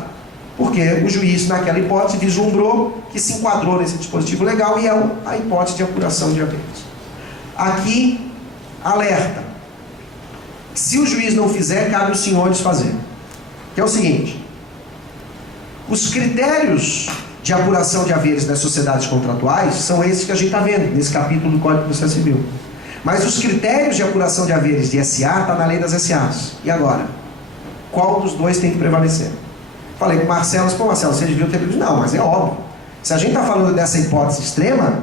Porque o juiz, naquela hipótese, vislumbrou que se enquadrou nesse dispositivo legal e é a hipótese de apuração de haveres. Aqui, alerta. Se o juiz não fizer, cabe aos senhores fazer. Que é o seguinte: os critérios de apuração de haveres das sociedades contratuais são esses que a gente está vendo nesse capítulo do Código de Processo Civil. Mas os critérios de apuração de haveres de SA está na lei das SAs. E agora? Qual dos dois tem que prevalecer? Falei com o Marcelo, pô, Marcelo, você devia ter dito, não, mas é óbvio. Se a gente está falando dessa hipótese extrema,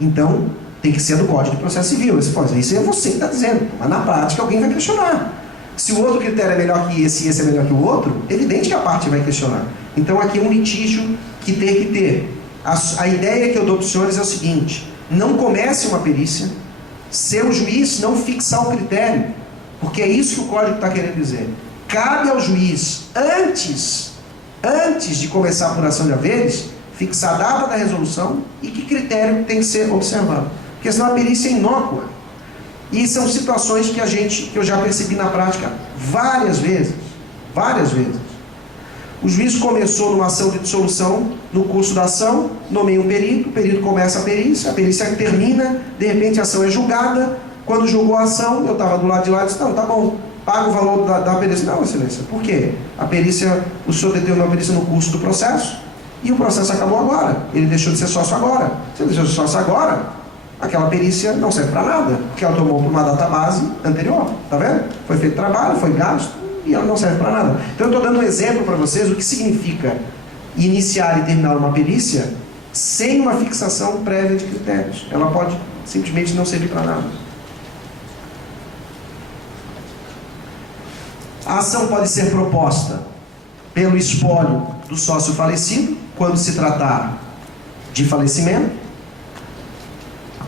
então tem que ser do Código de Processo Civil. Isso é você que está dizendo, mas na prática alguém vai questionar. Se o outro critério é melhor que esse e esse é melhor que o outro, é evidente que a parte vai questionar. Então aqui é um litígio que tem que ter. A ideia que eu dou para os senhores é o seguinte: não comece uma perícia se o juiz não fixar o critério, porque é isso que o Código está querendo dizer. Cabe ao juiz, antes de começar a apuração de haveres, fixar a data da resolução e que critério tem que ser observado. Porque senão a perícia é inócua. E são situações que eu já percebi na prática várias vezes. O juiz começou numa ação de dissolução, no curso da ação, nomeia um perito, o perito começa a perícia termina, de repente a ação é julgada. Quando julgou a ação, eu estava do lado de lá e disse, não, tá bom, paga o valor da perícia. Não, excelência, por quê? O senhor determinou a perícia no curso do processo, e o processo acabou agora. Ele deixou de ser sócio agora. Se ele deixou de ser sócio agora, aquela perícia não serve para nada, porque ela tomou por uma database anterior, tá vendo? Foi feito trabalho, foi gasto, e ela não serve para nada. Então eu estou dando um exemplo para vocês do que significa iniciar e terminar uma perícia sem uma fixação prévia de critérios. Ela pode simplesmente não servir para nada. A ação pode ser proposta pelo espólio do sócio falecido, quando se tratar de falecimento.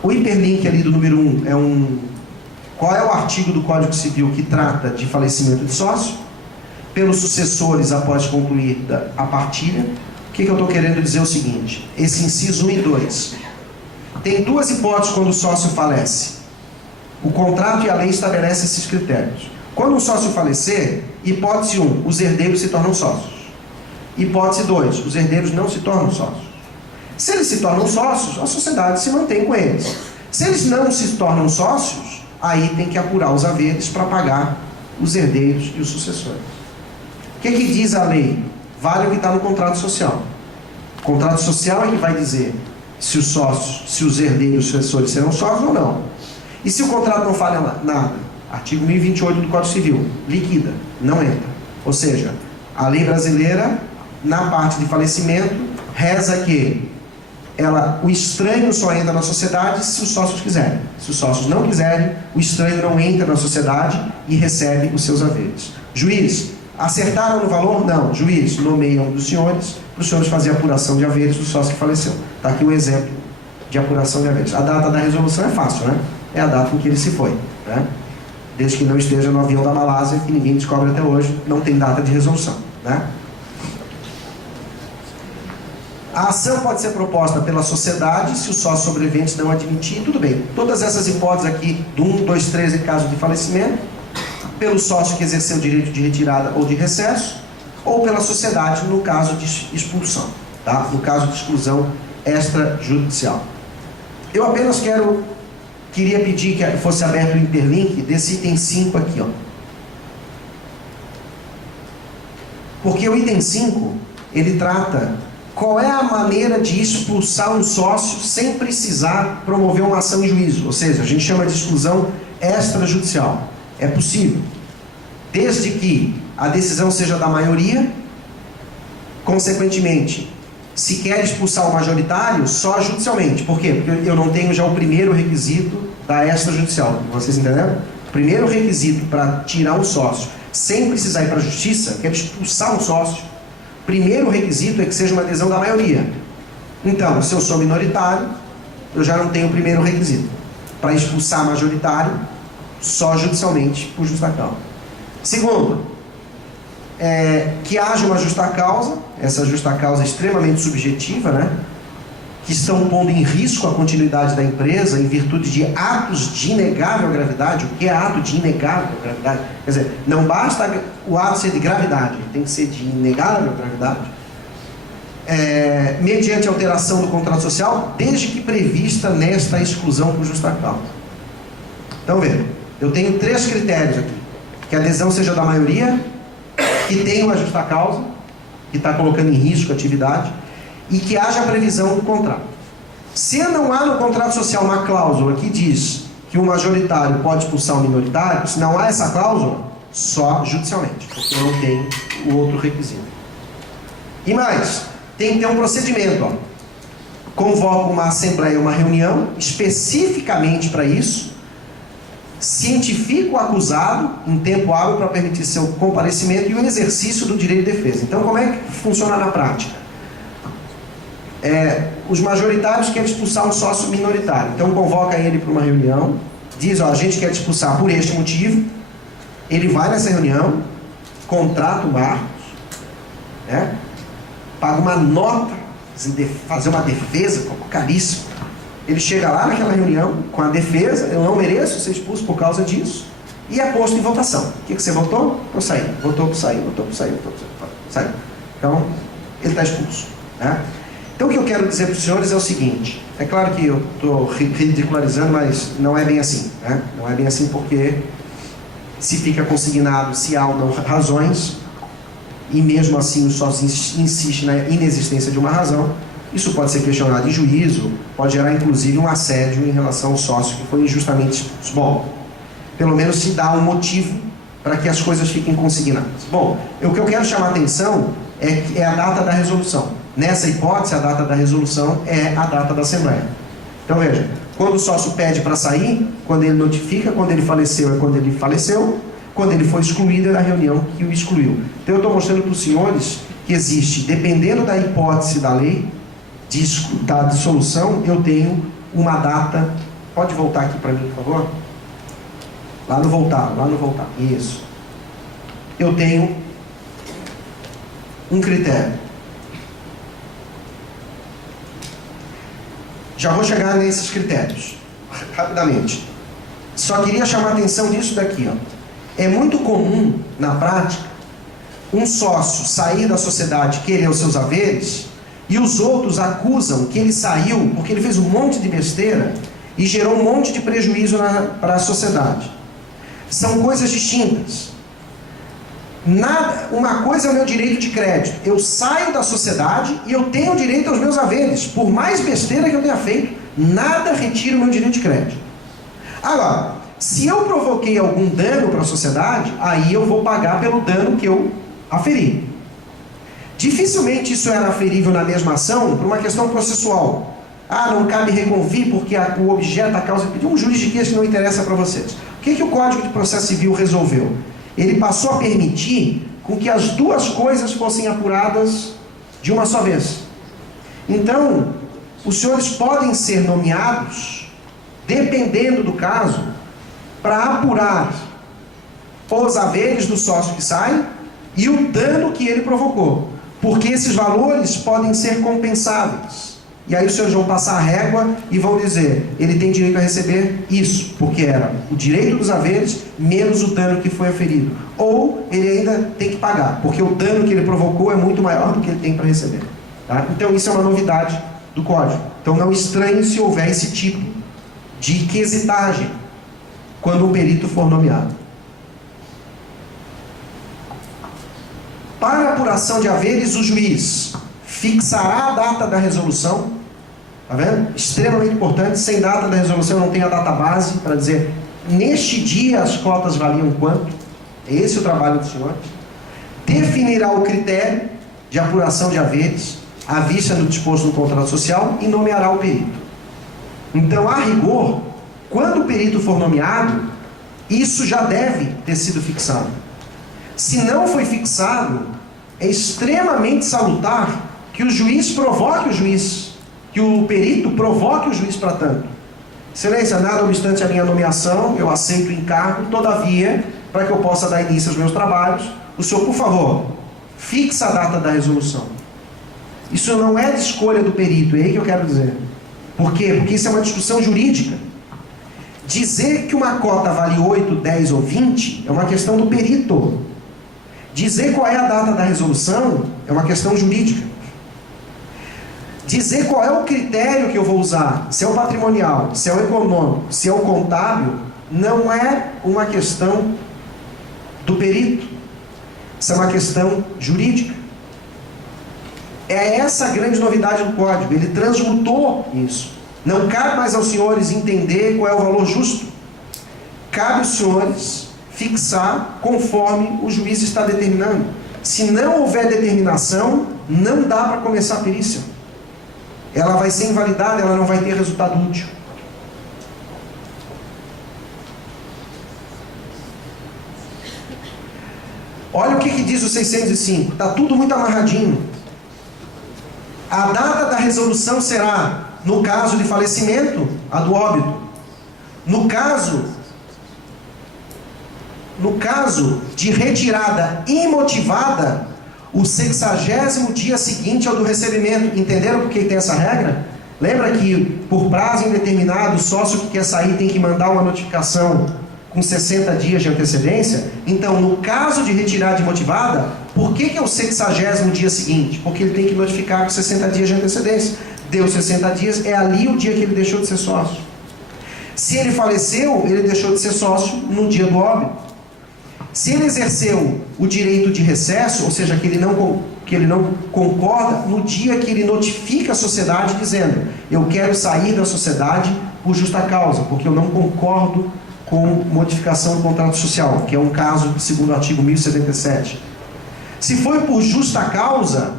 O hiperlink ali do número 1 qual é o artigo do Código Civil que trata de falecimento de sócio? Pelos sucessores após concluir a partilha. O que eu estou querendo dizer é o seguinte: esse inciso 1 e 2. Tem duas hipóteses quando o sócio falece. O contrato e a lei estabelecem esses critérios. Quando um sócio falecer, hipótese 1, os herdeiros se tornam sócios. Hipótese 2, os herdeiros não se tornam sócios. Se eles se tornam sócios, a sociedade se mantém com eles. Se eles não se tornam sócios, aí tem que apurar os haveres para pagar os herdeiros e os sucessores. O que diz a lei? Vale o que está no contrato social. O contrato social é que vai dizer se os sócios, se os herdeiros e os sucessores serão sócios ou não. E se o contrato não fala nada? Artigo 1028 do Código Civil, liquida, não entra. Ou seja, a lei brasileira, na parte de falecimento, reza que o estranho só entra na sociedade se os sócios quiserem. Se os sócios não quiserem, o estranho não entra na sociedade e recebe os seus haveres. Juiz, acertaram no valor? Não. Juiz, nomeia um dos senhores, para os senhores fazerem a apuração de haveres do sócio que faleceu. Está aqui um exemplo de apuração de haveres. A data da resolução é fácil, né? É a data em que ele se foi, né? Desde que não esteja no avião da Malásia, que ninguém descobre até hoje, não tem data de resolução, né? A ação pode ser proposta pela sociedade, se os sócios sobreviventes não admitir, tudo bem. Todas essas hipóteses aqui, do 1, 2, 3 em caso de falecimento, pelo sócio que exerceu o direito de retirada ou de recesso, ou pela sociedade no caso de expulsão, tá? No caso de exclusão extrajudicial. Eu apenas queria pedir que fosse aberto o hiperlink desse item 5 aqui, ó. Porque o item 5, ele trata qual é a maneira de expulsar um sócio sem precisar promover uma ação em juízo. Ou seja, a gente chama de exclusão extrajudicial. É possível, desde que a decisão seja da maioria, consequentemente, se quer expulsar o majoritário, só judicialmente. Por quê? Porque eu não tenho já o primeiro requisito da extrajudicial. Vocês entenderam? O primeiro requisito para tirar um sócio sem precisar ir para a justiça, que é expulsar um sócio, o primeiro requisito é que seja uma adesão da maioria. Então, se eu sou minoritário, eu já não tenho o primeiro requisito. Para expulsar majoritário, só judicialmente, por justa causa. Segundo, que haja uma justa causa, essa justa causa é extremamente subjetiva, né? Que estão pondo em risco a continuidade da empresa em virtude de atos de inegável gravidade. O que é ato de inegável gravidade? Quer dizer, não basta o ato ser de gravidade, tem que ser de inegável gravidade. Mediante alteração do contrato social, desde que prevista nesta exclusão por justa causa. Então, veja, eu tenho 3 critérios aqui. Que a adesão seja da maioria, que tenha uma justa causa, que está colocando em risco a atividade, e que haja previsão no contrato. Se não há no contrato social uma cláusula que diz que o majoritário pode expulsar o minoritário, se não há essa cláusula, só judicialmente, porque não tem o outro requisito. E mais, tem que ter um procedimento. Ó. Convoca uma assembleia, uma reunião, especificamente para isso, cientifica o acusado em tempo hábil para permitir seu comparecimento e o exercício do direito de defesa. Então, como é que funciona na prática? Os majoritários querem expulsar um sócio minoritário. Então, convoca ele para uma reunião, diz, ó, a gente quer te expulsar por este motivo. Ele vai nessa reunião, contrata o Marcos, né? Paga uma nota, fazer uma defesa caríssima. Ele chega lá naquela reunião com a defesa, eu não mereço ser expulso por causa disso, e é posto em votação. O que você votou? Por sair. Votou por sair, votou por sair, votou por sair. Então, ele está expulso. Né? Então, o que eu quero dizer para os senhores é o seguinte, é claro que eu estou ridicularizando, mas não é bem assim. Né? Não é bem assim porque se fica consignado se há ou não razões, e mesmo assim o sócio insiste na inexistência de uma razão, isso pode ser questionado em juízo, pode gerar inclusive um assédio em relação ao sócio que foi injustamente expulso. Bom, pelo menos se dá um motivo para que as coisas fiquem consignadas. Bom, o que eu quero chamar a atenção é a data da resolução. Nessa hipótese, a data da resolução é a data da Assembleia. Então veja, quando o sócio pede para sair, quando ele notifica, quando ele faleceu é quando ele faleceu, quando ele foi excluído é na reunião que o excluiu. Então eu estou mostrando para os senhores que existe, dependendo da hipótese da lei, da dissolução, eu tenho uma data. Pode voltar aqui para mim, por favor? Lá no voltar. Isso. Eu tenho um critério. Já vou chegar nesses critérios, rapidamente. Só queria chamar a atenção disso daqui. Ó. É muito comum, na prática, um sócio sair da sociedade, querer os seus haveres, e os outros acusam que ele saiu porque ele fez um monte de besteira e gerou um monte de prejuízo para a sociedade. São coisas distintas. Uma coisa é o meu direito de crédito. Eu saio da sociedade e eu tenho direito aos meus haveres. Por mais besteira que eu tenha feito, nada retira o meu direito de crédito. Agora, se eu provoquei algum dano para a sociedade, aí eu vou pagar pelo dano que eu aferi. Dificilmente isso era aferível na mesma ação por uma questão processual. Não cabe reconvir porque o objeto, a causa pediu um juridiquês que não interessa para vocês. O que o Código de Processo Civil resolveu? Ele passou a permitir com que as duas coisas fossem apuradas de uma só vez. Então, os senhores podem ser nomeados, dependendo do caso, para apurar os haveres do sócio que sai e o dano que ele provocou. Porque esses valores podem ser compensáveis. E aí os senhores vão passar a régua e vão dizer, ele tem direito a receber isso, porque era o direito dos haveres menos o dano que foi aferido. Ou ele ainda tem que pagar, porque o dano que ele provocou é muito maior do que ele tem para receber. Tá? Então isso é uma novidade do Código. Então não estranhe se houver esse tipo de quesitagem quando um perito for nomeado. Para a apuração de haveres, o juiz fixará a data da resolução. Tá vendo? Extremamente importante. Sem data da resolução, não tem a data base para dizer neste dia as cotas valiam quanto. Esse é o trabalho do senhor. Definirá o critério de apuração de haveres à vista do disposto no contrato social e nomeará o perito. Então, a rigor, quando o perito for nomeado, isso já deve ter sido fixado. Se não foi fixado, é extremamente salutar que o juiz provoque o juiz, que o perito provoque o juiz para tanto. Excelência, nada obstante a minha nomeação, eu aceito o encargo, todavia, para que eu possa dar início aos meus trabalhos. O senhor, por favor, fixa a data da resolução. Isso não é de escolha do perito, é aí que eu quero dizer. Por quê? Porque isso é uma discussão jurídica. Dizer que uma cota vale 8, 10 ou 20 é uma questão do perito. Dizer qual é a data da resolução é uma questão jurídica. Dizer qual é o critério que eu vou usar, se é o patrimonial, se é o econômico, se é o contábil, não é uma questão do perito. Isso é uma questão jurídica. É essa a grande novidade do Código. Ele transmutou isso. Não cabe mais aos senhores entender qual é o valor justo. Cabe aos senhores fixar conforme o juiz está determinando. Se não houver determinação, não dá para começar a perícia. Ela vai ser invalidada, ela não vai ter resultado útil. Olha o que diz o 605. Está tudo muito amarradinho. A data da resolução será, no caso de falecimento, a do óbito. No caso de retirada imotivada, o 60º dia seguinte ao do recebimento. Entenderam por que tem essa regra? Lembra que por prazo indeterminado o sócio que quer sair tem que mandar uma notificação com 60 dias de antecedência? Então, no caso de retirada imotivada, por que é o 60º dia seguinte? Porque ele tem que notificar com 60 dias de antecedência. Deu 60 dias, é ali o dia que ele deixou de ser sócio. Se ele faleceu, ele deixou de ser sócio no dia do óbito. Se ele exerceu o direito de recesso, ou seja, que ele não concorda, no dia que ele notifica a sociedade dizendo: eu quero sair da sociedade por justa causa, porque eu não concordo com modificação do contrato social, que é um caso segundo o artigo 1077. Se foi por justa causa,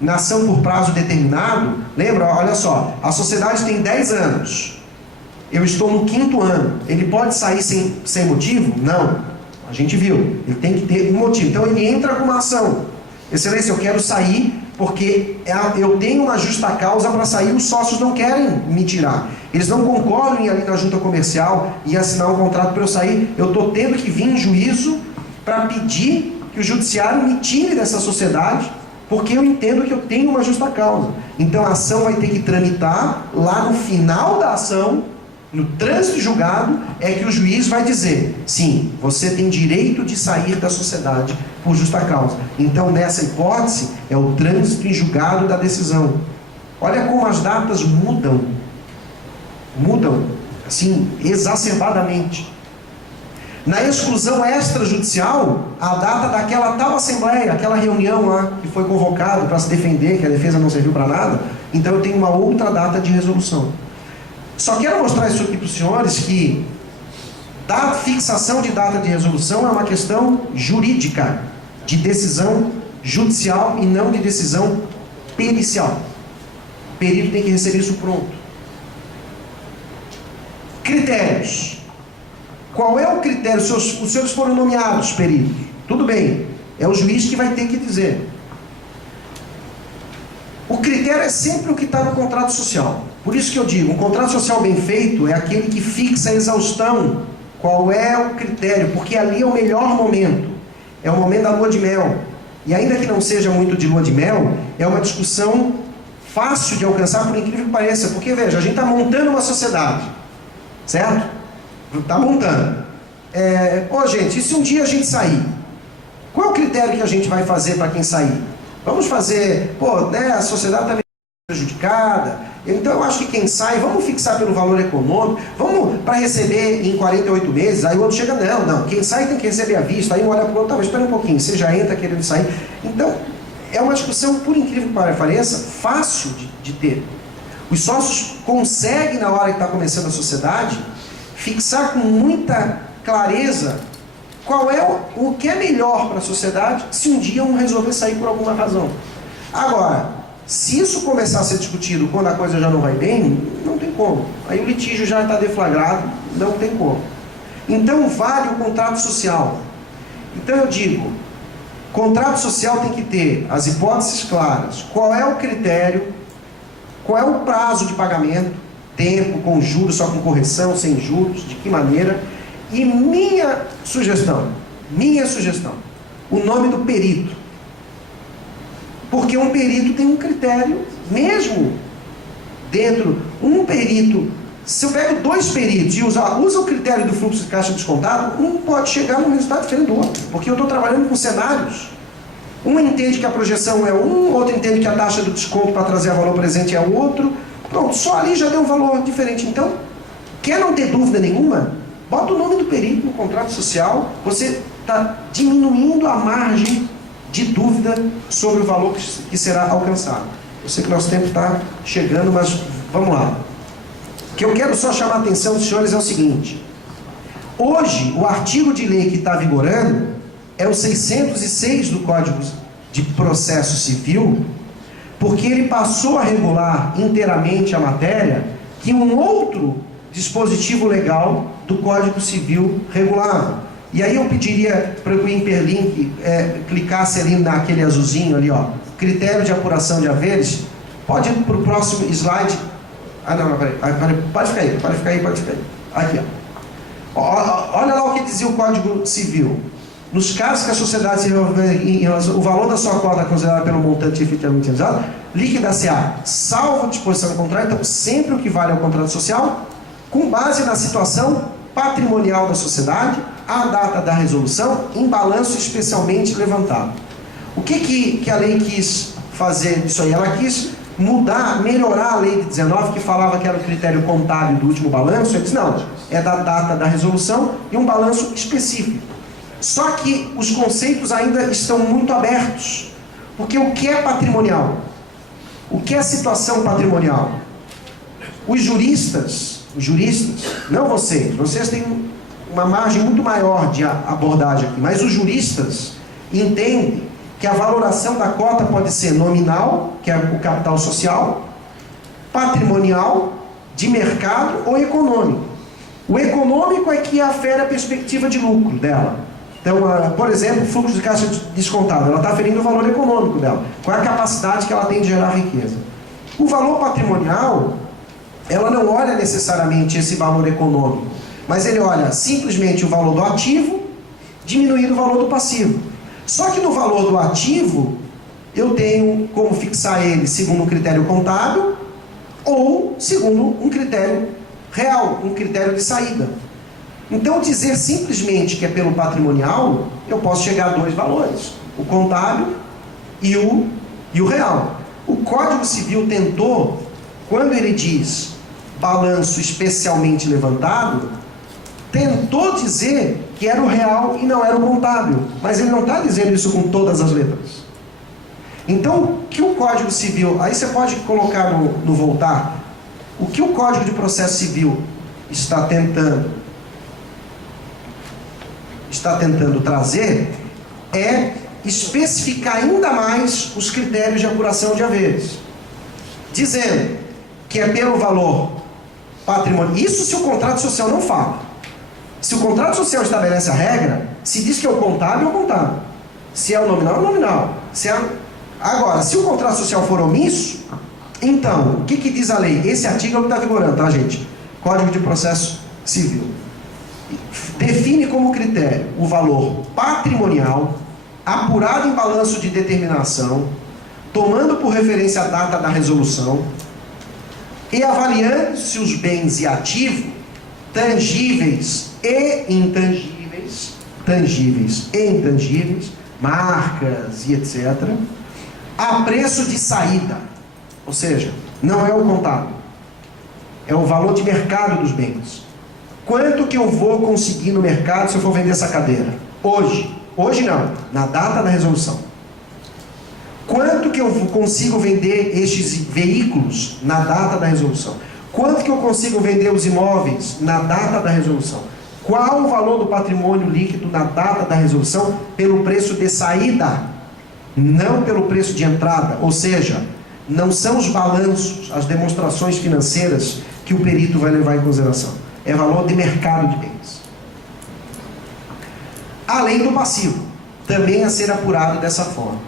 na ação por prazo determinado, lembra, olha só, a sociedade tem 10 anos, eu estou no 5º ano, ele pode sair sem motivo? Não. A gente viu, ele tem que ter um motivo. Então ele entra com uma ação: excelência, eu quero sair porque eu tenho uma justa causa para sair, os sócios não querem me tirar, eles não concordam em ir ali na junta comercial e assinar um contrato para eu sair, eu estou tendo que vir em juízo para pedir que o judiciário me tire dessa sociedade, porque eu entendo que eu tenho uma justa causa. Então a ação vai ter que tramitar, lá no final da ação, no trânsito julgado, é que o juiz vai dizer: sim, você tem direito de sair da sociedade por justa causa. Então, nessa hipótese, é o trânsito em julgado da decisão. Olha como as datas mudam, assim, exacerbadamente. Na exclusão extrajudicial, a data daquela tal assembleia, aquela reunião lá, que foi convocado para se defender, que a defesa não serviu para nada, então eu tenho uma outra data de resolução. Só quero mostrar isso aqui para os senhores, que fixação de data de resolução é uma questão jurídica, de decisão judicial e não de decisão pericial. O perito tem que receber isso pronto. Critérios. Qual é o critério? Os senhores foram nomeados peritos. Tudo bem, é o juiz que vai ter que dizer. O critério é sempre o que está no contrato social. Por isso que eu digo, um contrato social bem feito é aquele que fixa a exaustão. Qual é o critério? Porque ali é o melhor momento. É o momento da lua de mel. E ainda que não seja muito de lua de mel, é uma discussão fácil de alcançar, por incrível que pareça. Porque, veja, a gente está montando uma sociedade. Certo? Está montando. Gente, e se um dia a gente sair? Qual é o critério que a gente vai fazer para quem sair? Vamos fazer, a sociedade está meio prejudicada, então eu acho que quem sai, vamos fixar pelo valor econômico, vamos para receber em 48 meses, aí o outro chega, não, quem sai tem que receber à vista, aí um olha para o outro, mas espera um pouquinho, você já entra querendo sair. Então, é uma discussão, por incrível que pareça, fácil de ter. Os sócios conseguem, na hora que está começando a sociedade, fixar com muita clareza qual é o que é melhor para a sociedade se um dia um resolver sair por alguma razão. Agora, se isso começar a ser discutido quando a coisa já não vai bem, não tem como. Aí o litígio já está deflagrado, não tem como. Então vale o contrato social. Então eu digo, contrato social tem que ter as hipóteses claras. Qual é o critério? Qual é o prazo de pagamento? Tempo, com juros, só com correção, sem juros, de que maneira? E minha sugestão, minha sugestão, o nome do perito. Porque um perito tem um critério, mesmo dentro, um perito, se eu pego 2 peritos e usa o critério do fluxo de caixa descontado, um pode chegar num resultado diferente do outro, porque eu estou trabalhando com cenários. Um entende que a projeção é um, outro entende que a taxa do desconto para trazer a valor presente é outro. Pronto, só ali já deu um valor diferente. Então, quer não ter dúvida nenhuma? Bota o nome do perito no contrato social, você está diminuindo a margem de dúvida sobre o valor que será alcançado. Eu sei que nosso tempo está chegando, mas vamos lá. O que eu quero só chamar a atenção dos senhores é o seguinte: hoje, o artigo de lei que está vigorando é o 606 do Código de Processo Civil, porque ele passou a regular inteiramente a matéria que um outro dispositivo legal do Código Civil regulava. E aí eu pediria para que o hiperlink clicasse ali naquele azulzinho ali, ó, critério de apuração de haveres. Pode ir para o próximo slide. Ah, não, peraí. Pode ficar aí. Aqui, ó. Olha lá o que dizia o Código Civil. Nos casos que a sociedade se o valor da sua cota considerada pelo montante efetivamente realizado, liquidar-se-á, salvo disposição do contrato, então sempre o que vale ao contrato social, com base na situação patrimonial da sociedade, a data da resolução, em balanço especialmente levantado. O que a lei quis fazer disso aí? Ela quis mudar, melhorar a lei de 19, que falava que era o critério contábil do último balanço. Ele disse, não, é da data da resolução e um balanço específico. Só que os conceitos ainda estão muito abertos. Porque o que é patrimonial? O que é situação patrimonial? Os juristas, não vocês têm uma margem muito maior de abordagem aqui, mas os juristas entendem que a valoração da cota pode ser nominal, que é o capital social, patrimonial, de mercado ou econômico. O econômico é que afere a perspectiva de lucro dela. Então, por exemplo, o fluxo de caixa descontado, ela está aferindo o valor econômico dela, qual é a capacidade que ela tem de gerar riqueza. O valor patrimonial, ela não olha necessariamente esse valor econômico, mas ele olha simplesmente o valor do ativo diminuído o valor do passivo. Só que no valor do ativo, eu tenho como fixar ele segundo um critério contábil ou segundo um critério real, um critério de saída. Então, dizer simplesmente que é pelo patrimonial, eu posso chegar a 2 valores, o contábil e o real. O Código Civil tentou, quando ele diz balanço especialmente levantado, tentou dizer que era o real e não era o contábil, mas ele não está dizendo isso com todas as letras. Então, o que o Código Civil, aí você pode colocar no voltar, o que o Código de Processo Civil está tentando trazer é especificar ainda mais os critérios de apuração de haveres, dizendo que é pelo valor patrimonial. Isso se o contrato social não fala. Se o contrato social estabelece a regra, se diz que é o contábil, é o contábil. Se é o nominal, é o nominal. Agora, se o contrato social for omisso, então, o que diz a lei? Esse artigo é o que está vigorando, tá, gente? Código de Processo Civil. Define como critério o valor patrimonial, apurado em balanço de determinação, tomando por referência a data da resolução, e avaliando se os bens e ativos, tangíveis e intangíveis, marcas e etc., a preço de saída, ou seja, não é o contábil, é o valor de mercado dos bens. Quanto que eu vou conseguir no mercado se eu for vender essa cadeira? Hoje não, na data da resolução. Quanto que eu consigo vender estes veículos na data da resolução? Quanto que eu consigo vender os imóveis na data da resolução? Qual o valor do patrimônio líquido na data da resolução pelo preço de saída, não pelo preço de entrada? Ou seja, não são os balanços, as demonstrações financeiras que o perito vai levar em consideração. É valor de mercado de bens. Além do passivo, também a ser apurado dessa forma.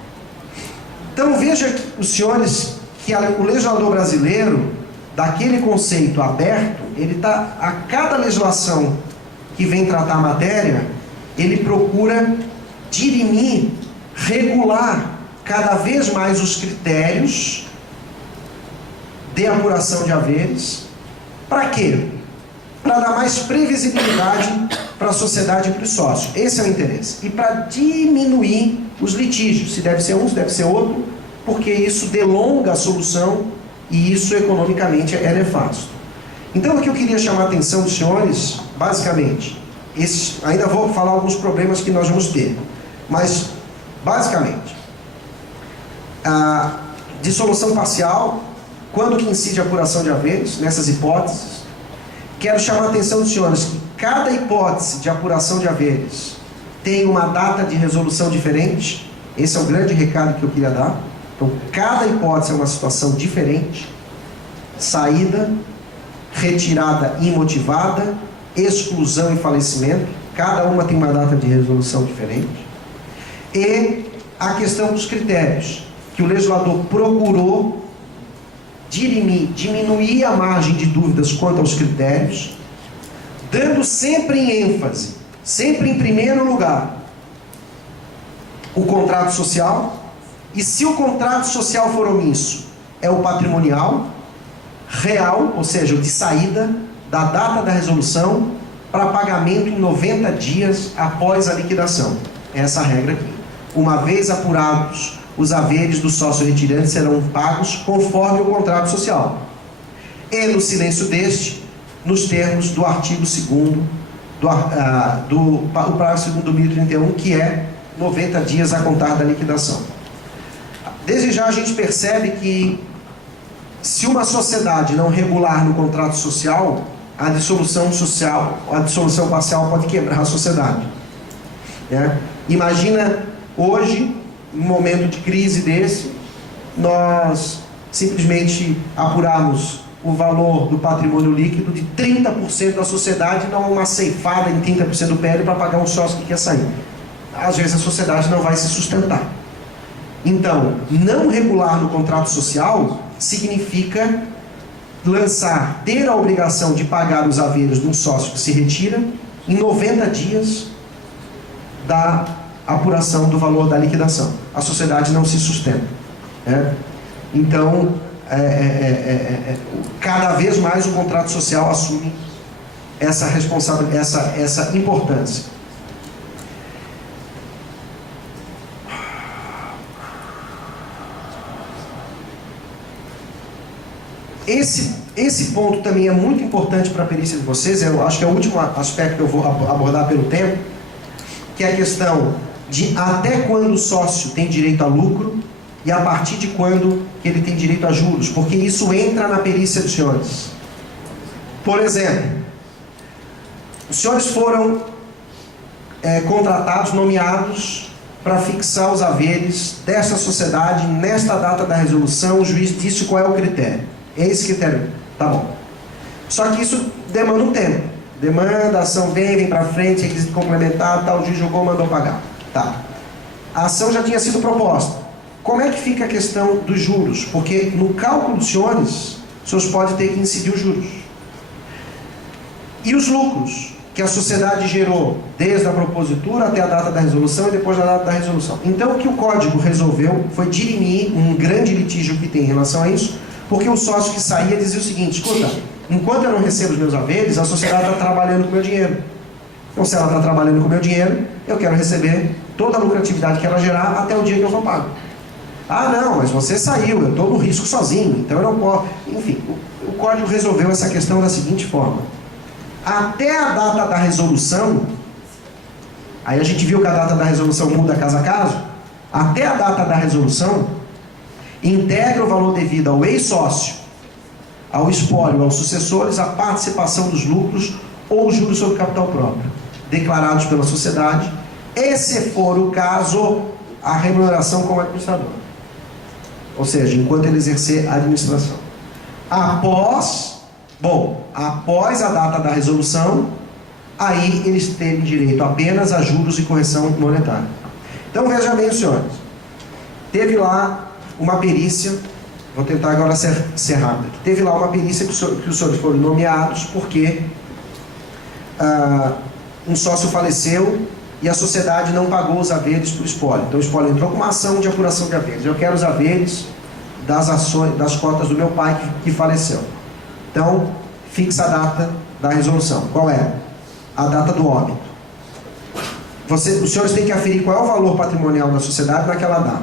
Então veja, os senhores, que o legislador brasileiro, daquele conceito aberto, ele está, a cada legislação que vem tratar a matéria, ele procura dirimir, regular cada vez mais os critérios de apuração de haveres. Para quê? Para dar mais previsibilidade para a sociedade e para os sócios. Esse é o interesse. E para diminuir os litígios, se deve ser um, se deve ser outro, porque isso delonga a solução e isso economicamente é nefasto. Então, o que eu queria chamar a atenção dos senhores, basicamente, ainda vou falar alguns problemas que nós vamos ter, mas, basicamente, a dissolução parcial, quando que incide a apuração de haveres, nessas hipóteses, quero chamar a atenção dos senhores que cada hipótese de apuração de haveres tem uma data de resolução diferente. Esse é o grande recado que eu queria dar. Então, cada hipótese é uma situação diferente: saída, retirada imotivada, exclusão e falecimento. Cada uma tem uma data de resolução diferente. E a questão dos critérios, que o legislador procurou dirimir, diminuir a margem de dúvidas quanto aos critérios, dando sempre em ênfase, sempre em primeiro lugar, o contrato social. E se o contrato social for omisso, é o patrimonial real, ou seja, o de saída, da data da resolução, para pagamento em 90 dias após a liquidação. Essa é a regra aqui. Uma vez apurados os haveres do sócio retirante, serão pagos conforme o contrato social. E no silêncio deste, nos termos do artigo 2º, o parágrafo 2º do 1031, que é 90 dias a contar da liquidação. Desde já a gente percebe que, se uma sociedade não regular no contrato social, a dissolução parcial pode quebrar a sociedade. Imagina hoje, em um momento de crise desse, nós simplesmente apurarmos o valor do patrimônio líquido de 30% da sociedade, não uma ceifada em 30% do PL para pagar um sócio que quer sair. Às vezes a sociedade não vai se sustentar. Então, não regular no contrato social significa ter a obrigação de pagar os haveres de um sócio que se retira em 90 dias da apuração do valor da liquidação. A sociedade não se sustenta. Então, cada vez mais o contrato social assume essa responsabilidade, essa importância. Esse ponto também é muito importante para a perícia de vocês. Eu acho que é o último aspecto que eu vou abordar pelo tempo, que é a questão de até quando o sócio tem direito a lucro e a partir de quando que ele tem direito a juros, porque isso entra na perícia dos senhores. Por exemplo, os senhores foram contratados, nomeados para fixar os haveres desta sociedade nesta data da resolução. O juiz disse qual é o critério. Esse critério, tá bom. Só que isso demanda um tempo. Demanda, a ação vem para frente, requisito complementar, tal, o juiz jogou, mandou pagar. Tá. A ação já tinha sido proposta. Como é que fica a questão dos juros? Porque no cálculo dos senhores, os senhores podem ter que incidir os juros. E os lucros que a sociedade gerou desde a propositura até a data da resolução e depois da data da resolução. Então, o que o Código resolveu foi dirimir um grande litígio que tem em relação a isso, porque o sócio que saía dizia o seguinte: escuta, enquanto eu não recebo os meus haveres, a sociedade está trabalhando com o meu dinheiro. Então, se ela está trabalhando com o meu dinheiro, eu quero receber toda a lucratividade que ela gerar até o dia que eu for pago. Ah, não, mas você saiu, eu estou no risco sozinho, então eu não posso. Enfim, o Código resolveu essa questão da seguinte forma: até a data da resolução, aí a gente viu que a data da resolução muda caso a caso, até a data da resolução, integra o valor devido ao ex-sócio, ao espólio, aos sucessores, a participação dos lucros ou juros sobre capital próprio, declarados pela sociedade, e, se for o caso, a remuneração como administrador. Ou seja, enquanto ele exercer a administração. Após a data da resolução, aí eles têm direito apenas a juros e correção monetária. Então, veja bem, senhores. Teve lá uma perícia, vou tentar agora ser rápido. Teve lá uma perícia que os senhores foram nomeados porque um sócio faleceu e a sociedade não pagou os haveres por espólio. Então o espólio entrou com uma ação de apuração de haveres. Eu quero os haveres das ações, das cotas do meu pai que faleceu. Então, fixa a data da resolução. Qual é? A data do óbito. Os senhores têm que aferir qual é o valor patrimonial da sociedade naquela data.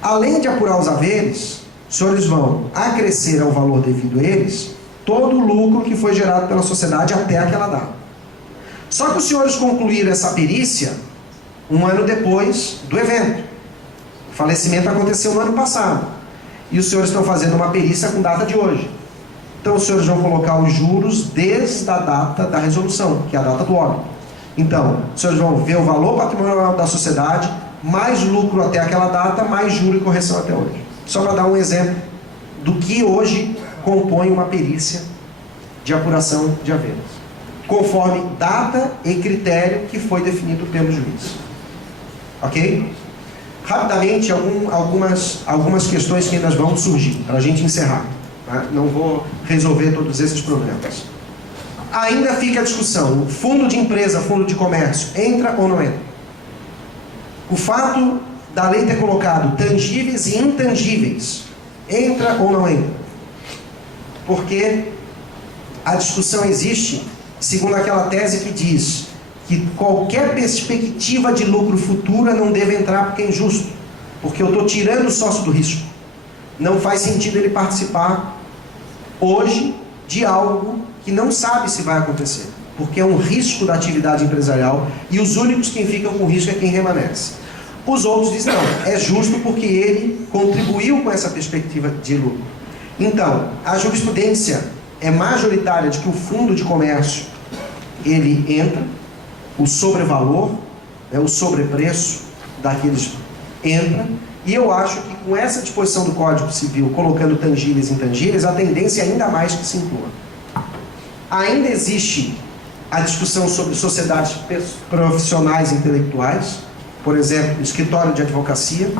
Além de apurar os haveres, os senhores vão acrescer ao valor devido a eles todo o lucro que foi gerado pela sociedade até aquela data. Só que os senhores concluíram essa perícia um ano depois do evento. O falecimento aconteceu no ano passado. E os senhores estão fazendo uma perícia com data de hoje. Então os senhores vão colocar os juros desde a data da resolução, que é a data do óbito. Então, os senhores vão ver o valor patrimonial da sociedade, mais lucro até aquela data, mais juro e correção até hoje. Só para dar um exemplo do que hoje compõe uma perícia de apuração de haveres, conforme data e critério que foi definido pelo juiz. Ok? Rapidamente, algumas questões que ainda vão surgir, para a gente encerrar. Tá? Não vou resolver todos esses problemas. Ainda fica a discussão: o fundo de empresa, fundo de comércio, entra ou não entra? O fato da lei ter colocado tangíveis e intangíveis, entra ou não entra? Porque a discussão existe segundo aquela tese que diz que qualquer perspectiva de lucro futura não deve entrar porque é injusto, porque eu estou tirando o sócio do risco. Não faz sentido ele participar hoje de algo que não sabe se vai acontecer, porque é um risco da atividade empresarial e os únicos que ficam com risco é quem remanesce. Os outros dizem não, é justo porque ele contribuiu com essa perspectiva de lucro. Então, a jurisprudência é majoritária de que o fundo de comércio ele entra, o sobrevalor, o sobrepreço daqueles entra, e eu acho que com essa disposição do Código Civil, colocando tangíveis e intangíveis, a tendência é ainda mais que se inclua. Ainda existe a discussão sobre sociedades profissionais intelectuais, por exemplo, escritório de advocacia,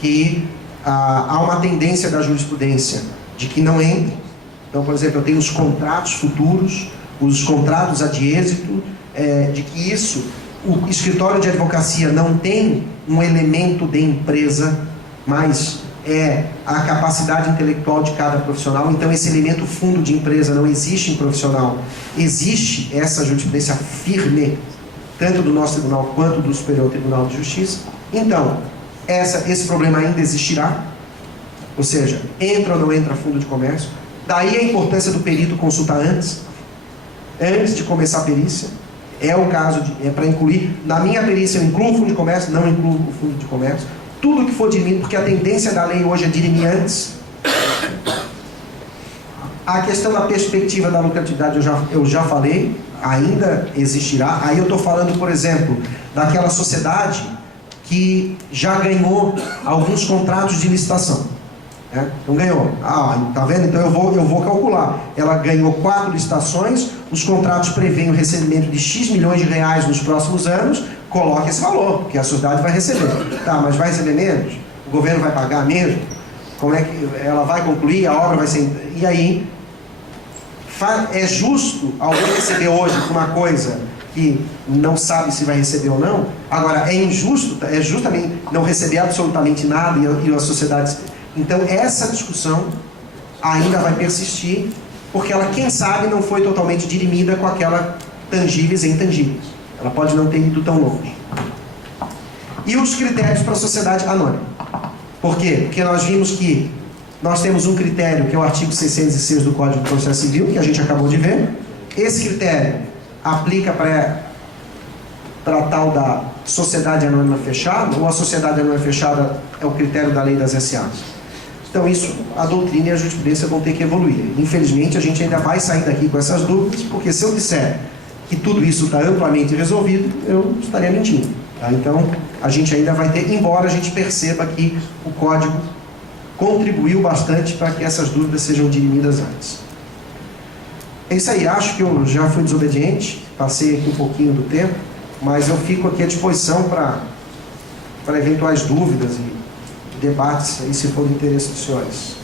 que há uma tendência da jurisprudência de que não entre. Então, por exemplo, eu tenho os contratos futuros, os contratos ad êxito, de que isso, o escritório de advocacia não tem um elemento de empresa, mas é a capacidade intelectual de cada profissional. Então esse elemento fundo de empresa não existe em profissional. Existe essa jurisprudência firme, tanto do nosso tribunal quanto do Superior Tribunal de Justiça. Então, esse problema ainda existirá, ou seja, entra ou não entra fundo de comércio. Daí a importância do perito consultar antes de começar a perícia. É o caso para incluir, na minha perícia eu incluo o fundo de comércio, não incluo o fundo de comércio, tudo que for dirimido, porque a tendência da lei hoje é dirimir antes. A questão da perspectiva da lucratividade eu já falei, ainda existirá. Aí eu estou falando, por exemplo, daquela sociedade que já ganhou alguns contratos de licitação. Não ganhou. Tá vendo? Então eu vou calcular. Ela ganhou 4 licitações, os contratos prevêem o recebimento de X milhões de reais nos próximos anos, coloque esse valor, porque a sociedade vai receber. Tá, mas vai receber menos? O governo vai pagar mesmo? Como é que ela vai concluir? A obra vai ser... E aí, é justo alguém receber hoje uma coisa que não sabe se vai receber ou não? Agora, é injusto, é justo também não receber absolutamente nada e a sociedade... Então, essa discussão ainda vai persistir, porque ela, quem sabe, não foi totalmente dirimida com aquela tangíveis e intangíveis. Ela pode não ter ido tão longe. E os critérios para a sociedade anônima. Por quê? Porque nós vimos que nós temos um critério, que é o artigo 606 do Código de Processo Civil, que a gente acabou de ver. Esse critério aplica para a tal da sociedade anônima fechada, ou a sociedade anônima fechada é o critério da lei das SAs. Então isso, a doutrina e a jurisprudência vão ter que evoluir. Infelizmente, a gente ainda vai sair daqui com essas dúvidas, porque se eu disser que tudo isso está amplamente resolvido, eu estaria mentindo. Tá? Então, a gente ainda vai ter, embora a gente perceba que o Código contribuiu bastante para que essas dúvidas sejam dirimidas antes. É isso aí, acho que eu já fui desobediente, passei aqui um pouquinho do tempo, mas eu fico aqui à disposição para eventuais dúvidas e debates, aí, se for do interesse dos senhores.